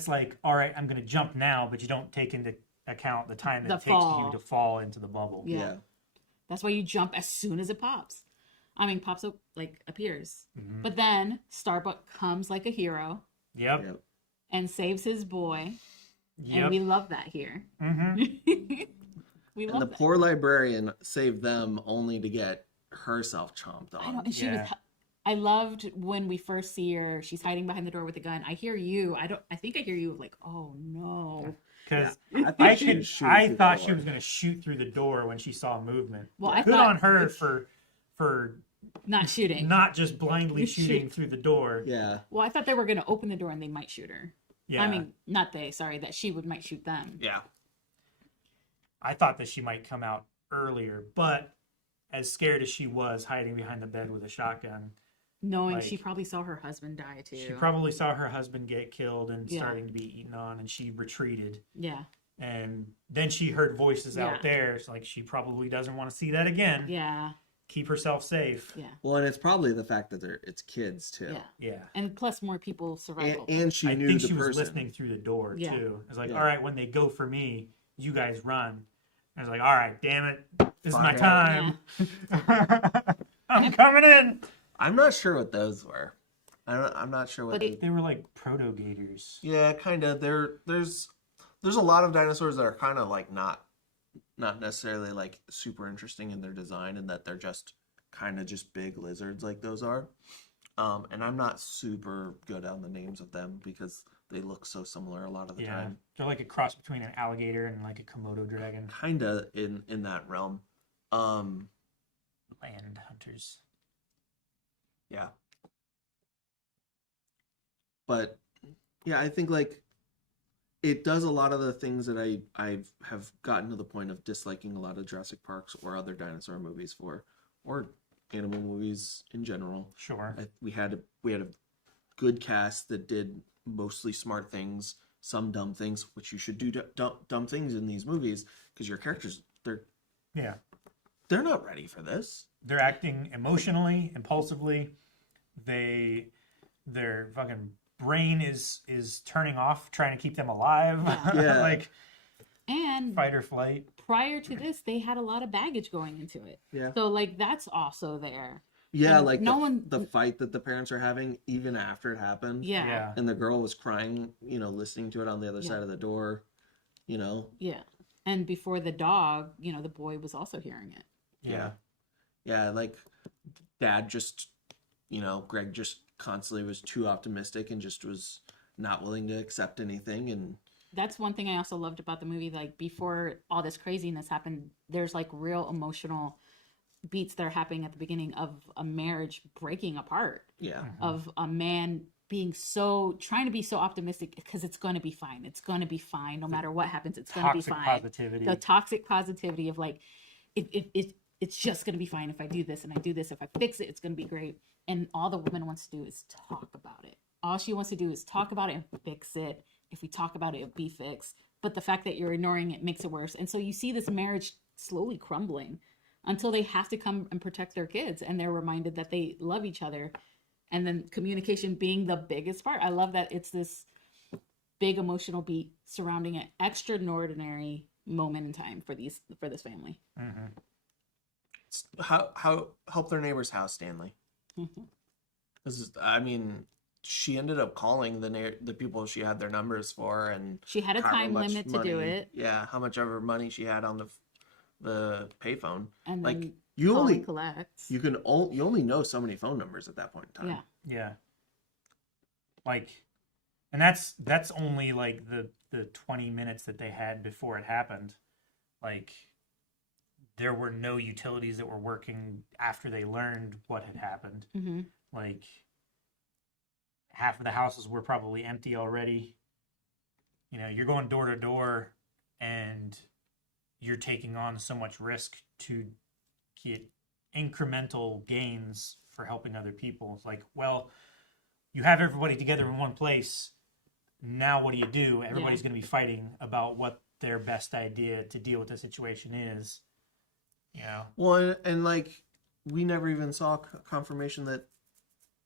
like, all right, I'm going to jump now, but you don't take into account the time that The it takes fall. you to fall into the bubble. Yeah. Yeah. That's why you jump as soon as it pops. I mean, pops up like appears, Mhm. but then Starbuck comes like a hero Yep. Yep. and saves his boy, and Yep. we love that here. hmm We And love the that. poor librarian saved them only to get herself chomped I know, on. and she Yeah. was. I loved when we first see her. She's hiding behind the door with a gun. I hear you. I think I hear you. Like, oh no. Because I I think she was shooting I through the thought she door. was going to shoot through the door when she saw movement. Well, I Good thought on her for not shooting. not just blindly Shoot. shooting through the door. Yeah. Well, I thought they were going to open the door and they might shoot her. Yeah. I mean, not they. Sorry, that she might shoot them. Yeah. I thought that she might come out earlier, but as scared as she was hiding behind the bed with a shotgun, Knowing Like, she probably saw her husband die too. she probably saw her husband get killed and Yeah. starting to be eaten on, and she retreated. Yeah. And then she heard voices Yeah. out there. It's like she probably doesn't want to see that again. Yeah. Keep herself safe. Yeah. Well, and it's probably the fact that it's kids too. Yeah. Yeah. And plus more people survival. And she I knew think the she was person. listening through the door Yeah. too. It's like, Yeah. all right, when they go for me, you guys run. I was like, all right, damn it, this is my Fine. time. I'm coming in. I'm not sure what those were. I'm not sure what. But it- They were like proto gators. Yeah, kind of. There's a lot of dinosaurs that are kind of like not necessarily like super interesting in their design, and that they're just kind of just big lizards like those are. And I'm not super good on the names of them because they look so similar a lot of the Yeah, time. they're like a cross between an alligator and like a Komodo dragon. Kind of in that realm. Land hunters. Yeah. But yeah, I think like it does a lot of the things that I have gotten to the point of disliking a lot of Jurassic Parks or other dinosaur movies for, or animal movies in general. Sure. We had a good cast that did mostly smart things, some dumb things, which you should do dumb things in these movies because your characters Yeah. they're not ready for this. They're acting emotionally, impulsively. Their fucking brain is turning off, trying to keep them alive. Yeah. Like and fight or flight. prior to this, they had a lot of baggage going into it. Yeah. So like that's also there. Yeah, And like no one- the fight that the parents are having even after it happened. Yeah. Yeah. And the girl was crying, listening to it on the other Yeah. side of the door, Yeah. And before the dog, the boy was also hearing it. Yeah. Yeah, like dad just, Greg just constantly was too optimistic and just was not willing to accept anything. And That's one thing I also loved about the movie. Like before all this craziness happened, there's like real emotional beats that are happening at the beginning of a marriage breaking apart, yeah, of a man trying to be so optimistic because it's going to be fine. It's going to be fine. No matter what happens, it's going to be Toxic fine. positivity. The toxic positivity of like, it's just going to be fine if I do this and I do this. If I fix it, it's going to be great. And all the woman wants to do is talk about it. All she wants to do is talk about it and fix it. If we talk about it, it'll be fixed. But the fact that you're ignoring it makes it worse. And so you see this marriage slowly crumbling until they have to come and protect their kids. And they're reminded that they love each other. And then communication being the biggest part. I love that it's this big emotional beat surrounding an extraordinary moment in time for this family. Mhm. how help their neighbor's house, Stanley. Mhm. This is, I mean, she ended up calling the people she had their numbers for, and She had a however time much limit to do money- it. Yeah, how much ever money she had on the payphone. And Like then You call only and collect. you only know so many phone numbers at that point in time. Yeah. Yeah. Like, and that's only like the 20 minutes that they had before it happened. Like, there were no utilities that were working after they learned what had happened. Mm-hmm. Like, half of the houses were probably empty already. You know, you're going door to door and you're taking on so much risk to get incremental gains for helping other people. It's like, well, you have everybody together in one place. Now what do? Everybody's going to be fighting about what their best idea to deal with the situation is. You know? Well, and like, we never even saw confirmation that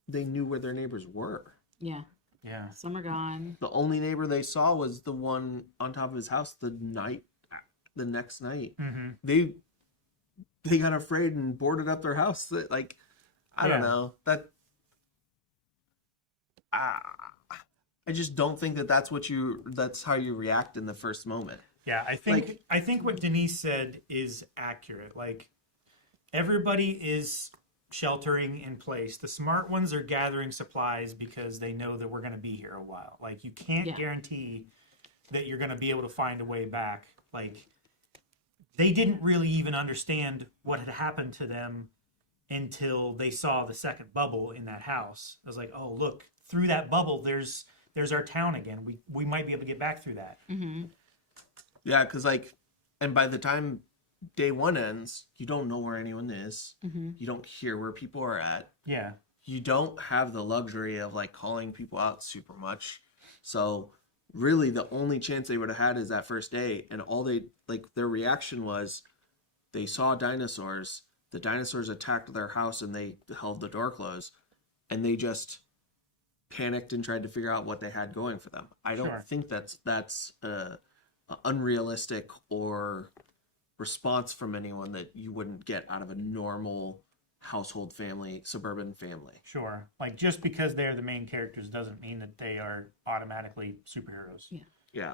they knew where their neighbors were. Yeah. Yeah. Some are gone. The only neighbor they saw was the one on top of his house the next night. Mm-hmm. They got afraid and boarded up their house. Like, I don't know. I just don't think that's how you react in the first moment. Yeah, I think what Denise said is accurate. Like, everybody is sheltering in place. The smart ones are gathering supplies because they know that we're going to be here a while. Like, you can't guarantee that you're going to be able to find a way back. Like, they didn't really even understand what had happened to them until they saw the second bubble in that house. I was like, oh, look, through that bubble, there's our town again. We might be able to get back through that. Mm-hmm. Yeah, because and by the time day one ends, you don't know where anyone is. Mm-hmm. You don't hear where people are at. Yeah. You don't have the luxury of like calling people out super much. So really the only chance they would have had is that first day. And all their reaction was they saw dinosaurs. The dinosaurs attacked their house and they held the door closed. And they just panicked and tried to figure out what they had going for them. I don't think that's unrealistic or response from anyone that you wouldn't get out of a normal household family, suburban family. Sure. Like, just because they're the main characters doesn't mean that they are automatically superheroes. Yeah.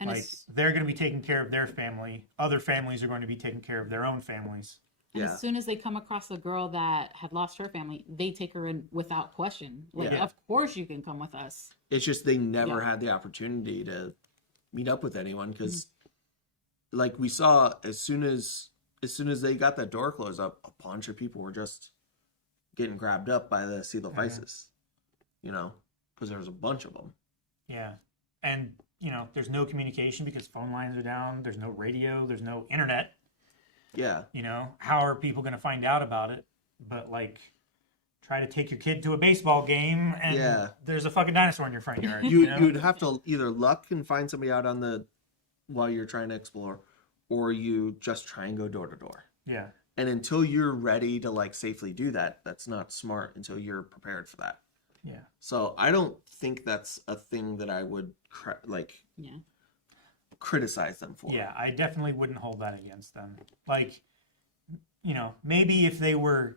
And like, they're going to be taking care of their family. Other families are going to be taking care of their own families. And as soon as they come across a girl that had lost her family, they take her in without question. Like, of course you can come with us. It's just they never had the opportunity to meet up with anyone because, like we saw, as soon as they got that door closed up, a bunch of people were just getting grabbed up by the Coelophysis, you know, because there was a bunch of them. Yeah. And, you know, there's no communication because phone lines are down. There's no radio. There's no internet. Yeah. You know, how are people going to find out about it? But, like, try to take your kid to a baseball game and there's a fucking dinosaur in your front yard. You'd have to either luck and find somebody out while you're trying to explore, or you just try and go door to door. Yeah. And until you're ready to like safely do that, that's not smart until you're prepared for that. Yeah. So I don't think that's a thing that I would criticize them for. Yeah, I definitely wouldn't hold that against them. Like, you know, maybe if they were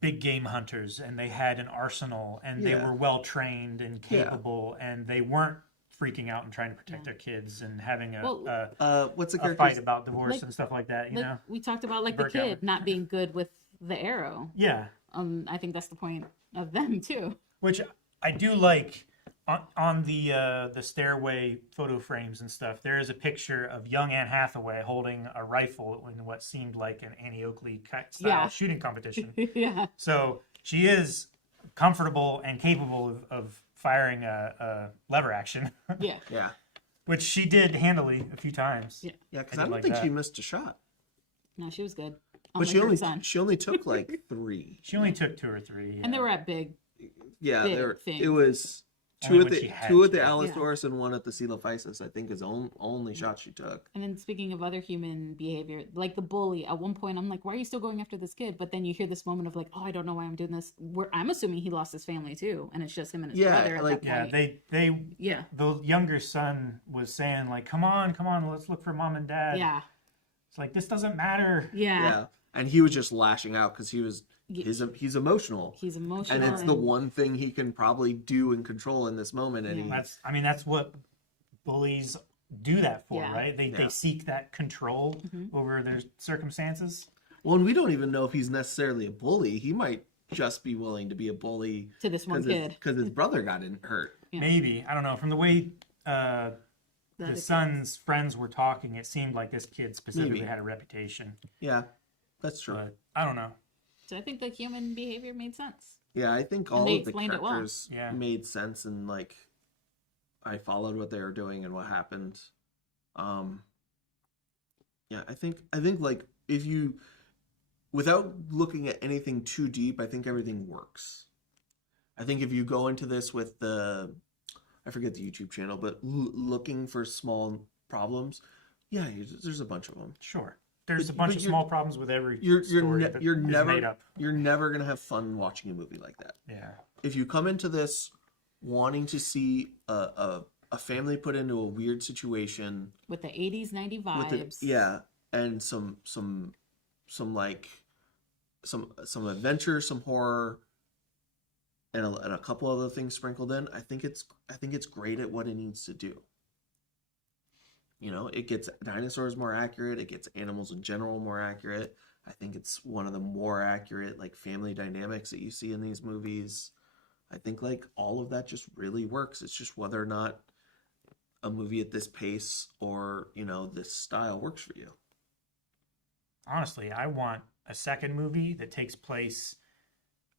big game hunters and they had an arsenal and they were well trained and capable and they weren't freaking out and trying to protect their kids and having a fight about divorce and stuff like that, you know? We talked about like the kid not being good with the arrow. Yeah. I think that's the point of them too. Which I do like. On the stairway photo frames and stuff, there is a picture of young Anne Hathaway holding a rifle in what seemed like an Annie Oakley style shooting competition. So she is comfortable and capable of firing a lever action. Yeah. Which she did handily a few times. Yeah, because I don't think she missed a shot. No, she was good. But she only took like 3. She only took 2 or 3. Yeah. And they were at big. Yeah, things. It was two at the Allosaurus and one at the Coelophysis, I think, is the only shot she took. And then speaking of other human behavior, like the bully, at one point I'm like, why are you still going after this kid? But then you hear this moment of like, oh, I don't know why I'm doing this. I'm assuming he lost his family too, and it's just him and his brother at that point. The younger son was saying like, come on, let's look for mom and dad. Yeah. It's like, this doesn't matter. Yeah. And he was just lashing out because he's emotional. He's emotional. And it's the one thing he can probably do and control in this moment. And that's what bullies do that for, right? They seek that control over their circumstances. Well, and we don't even know if he's necessarily a bully. He might just be willing to be a bully To this one kid. because his brother got hurt. Yeah. Maybe. I don't know. From the way The the other son's friends were talking, it seemed like this kid specifically Maybe. had a reputation. Yeah, that's true. But I don't know. So I think the human behavior made sense. Yeah, I think And all they of the explained it well. characters Yeah. made sense, and like I followed what they were doing and what happened. Yeah, I think like if you, without looking at anything too deep, I think everything works. I think if you go into this with I forget the YouTube channel, but looking for small problems, yeah, there's a bunch of them. Sure. There's But- a bunch but of you're- small problems with every You're story that is made never up. you're never gonna have fun watching a movie like that. Yeah. If you come into this wanting to see a family put into a weird situation With the 80s, 90s with vibes. and some adventure, some horror, and a couple other things sprinkled in, I think it's great at what it needs to do. You know, it gets dinosaurs more accurate, it gets animals in general more accurate. I think it's one of the more accurate like family dynamics that you see in these movies. I think like all of that just really works. It's just whether or not a movie at this pace or, you know, this style works for you. Honestly, I want a second movie that takes place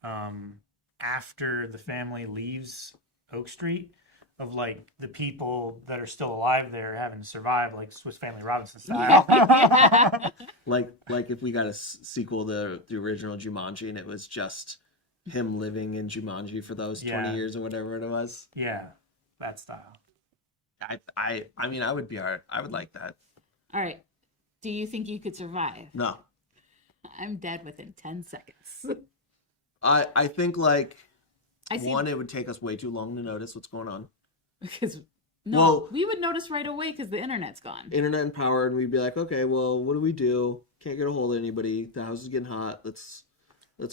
after the family leaves Oak Street, of like the people that are still alive there having to survive, like Swiss Family Robinson style. Yeah. Like if we got a sequel to the original Jumanji and it was just him living in Jumanji for those 20 years or whatever it was. Yeah, that style. I mean, I would be alright. I would like that. All right. Do you think you could survive? No. I'm dead within 10 seconds. I think like I see. one, it would take us way too long to notice what's going on. Because Well- we would notice right away because the internet's gone. Internet and power, and we'd be like, okay, well, what do we do? Can't get a hold of anybody. The house is getting hot. Let's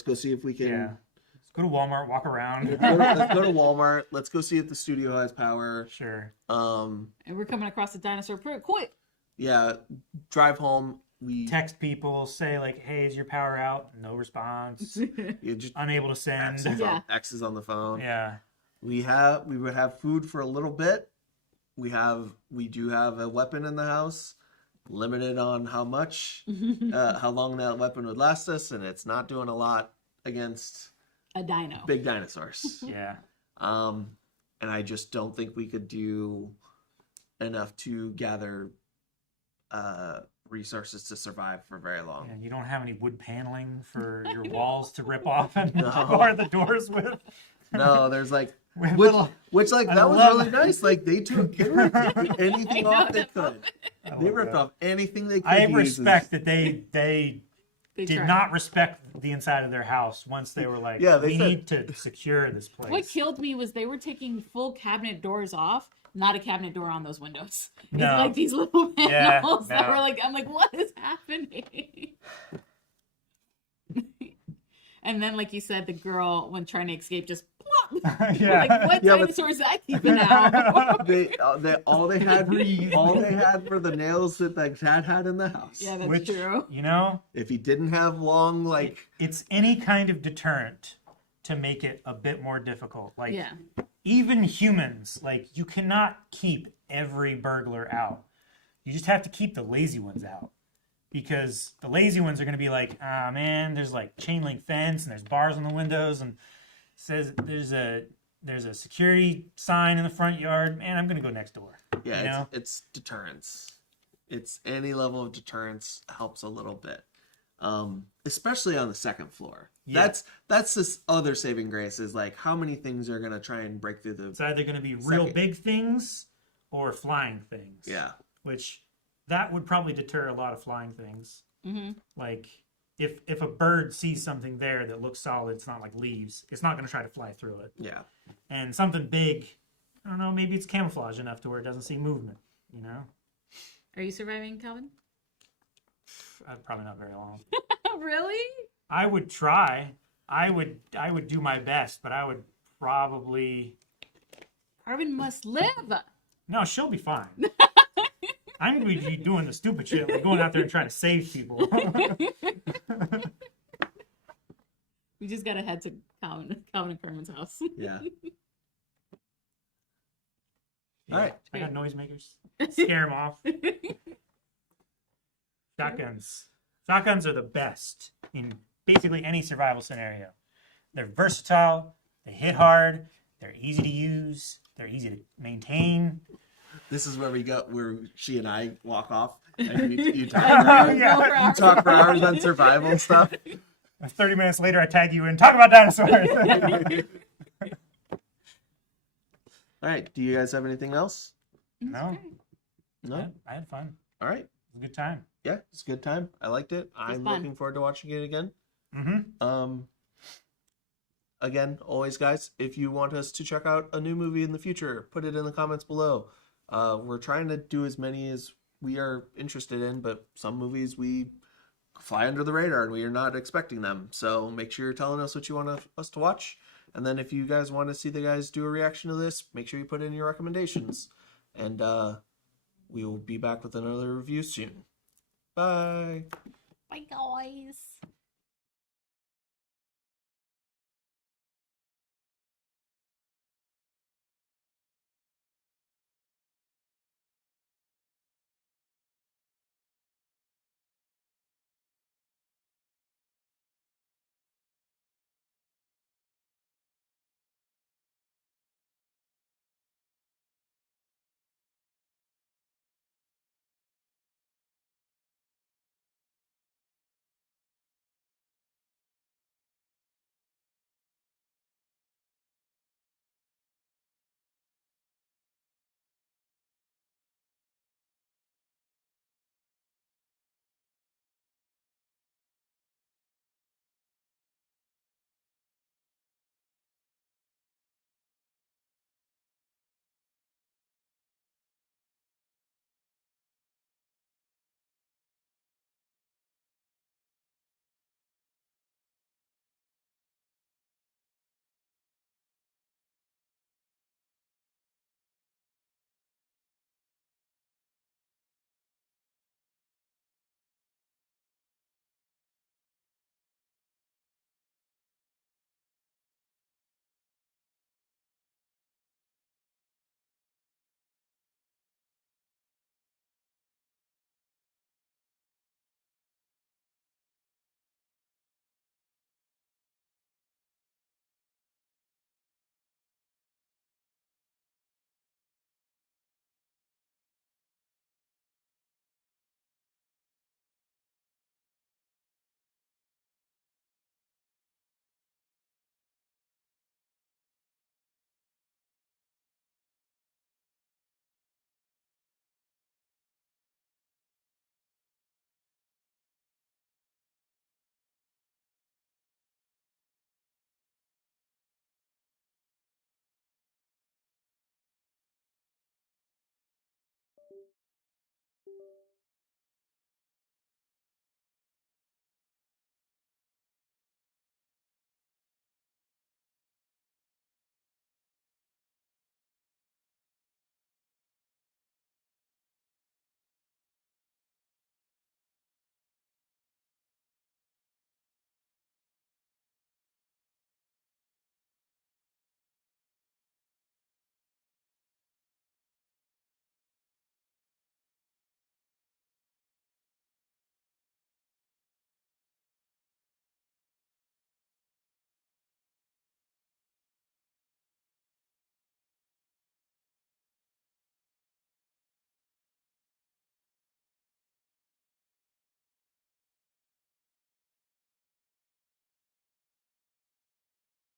go see if we can. Yeah. Let's go to Walmart, walk around. Let's go to Walmart. Let's go see if the studio has power. Sure. And we're coming across the dinosaur pretty quick. Yeah, drive home. We Text people, say like, "Hey, is your power out?" No response. you just Unable to send. Yeah. X's on the phone. Yeah. We would have food for a little bit. We do have a weapon in the house, limited on how much, how long that weapon would last us, and it's not doing a lot against A dino. big dinosaurs. Yeah. And I just don't think we could do enough to gather resources to survive for very long. And you don't have any wood paneling for your walls to rip off and No. bar the doors with. No, there's like With which, little- which like I that was love- really nice. Like they ripped anything I off know, they that's could. I They love ripped that. off anything they could. I to use respect as- that they They did tried. not respect the inside of their house once they were like, Yeah, they we said- need to secure this place. What killed me was they were taking full cabinet doors off, not a cabinet door on those windows. It's No. like these little Yeah, panels that no. were like, I'm like, what is happening? And then, like you said, the girl, when trying to escape, just plop. Yeah. Like, what Yeah, but- dinosaur is that keeping out? They all they had Breathe. were the nails that the cat had in the house. Yeah, that's Which, true. you know, If he didn't have long like it's any kind of deterrent to make it a bit more difficult. Like, Yeah. even humans, like, you cannot keep every burglar out. You just have to keep the lazy ones out. Because the lazy ones are going to be like, ah, man, there's like chain link fence and there's bars on the windows and says there's a security sign in the front yard. Man, I'm going to go next door. yeah, You know? it's deterrence. It's any level of deterrence helps a little bit. Especially on the second floor. Yeah. That's this other saving grace is like how many things are gonna try and break through the It's either going to be real Second. big things or flying things. yeah. Which that would probably deter a lot of flying things. Hmm. Like if a bird sees something there that looks solid, it's not like leaves, it's not going to try to fly through it. Yeah. And something big, I don't know, maybe it's camouflage enough to where it doesn't see movement, you know? Are you surviving, Calvin? Probably not very long. Really? I would try. I would do my best, but I would probably Carbon must live. no. She'll be fine. I'm going to be doing the stupid shit, like going out there and trying to save people. We just gotta head to Calvin and Carmen's house. Yeah. Yeah, All right. I got noisemakers. Scare them off. Shotguns. Shotguns are the best in basically any survival scenario. They're versatile. They hit hard. They're easy to use. They're easy to maintain. This is where she and I walk off and you talk for hours, Yeah. you talk for hours on survival stuff. 30 minutes later, I tag you in. Talk about dinosaurs. All right. Do you guys have anything else? No. No? I had fun. All right. It was a good time. Yeah, it's a good time. I liked it. I'm fun. looking forward to watching it again. Mm-hmm. Again, always, guys, if you want us to check out a new movie in the future, put it in the comments below. We're trying to do as many as we are interested in, but some movies we fly under the radar and we are not expecting them. So make sure you're telling us what you want us to watch. And then if you guys want to see the guys do a reaction to this, make sure you put in your recommendations. And we will be back with another review soon. Bye. Bye, guys.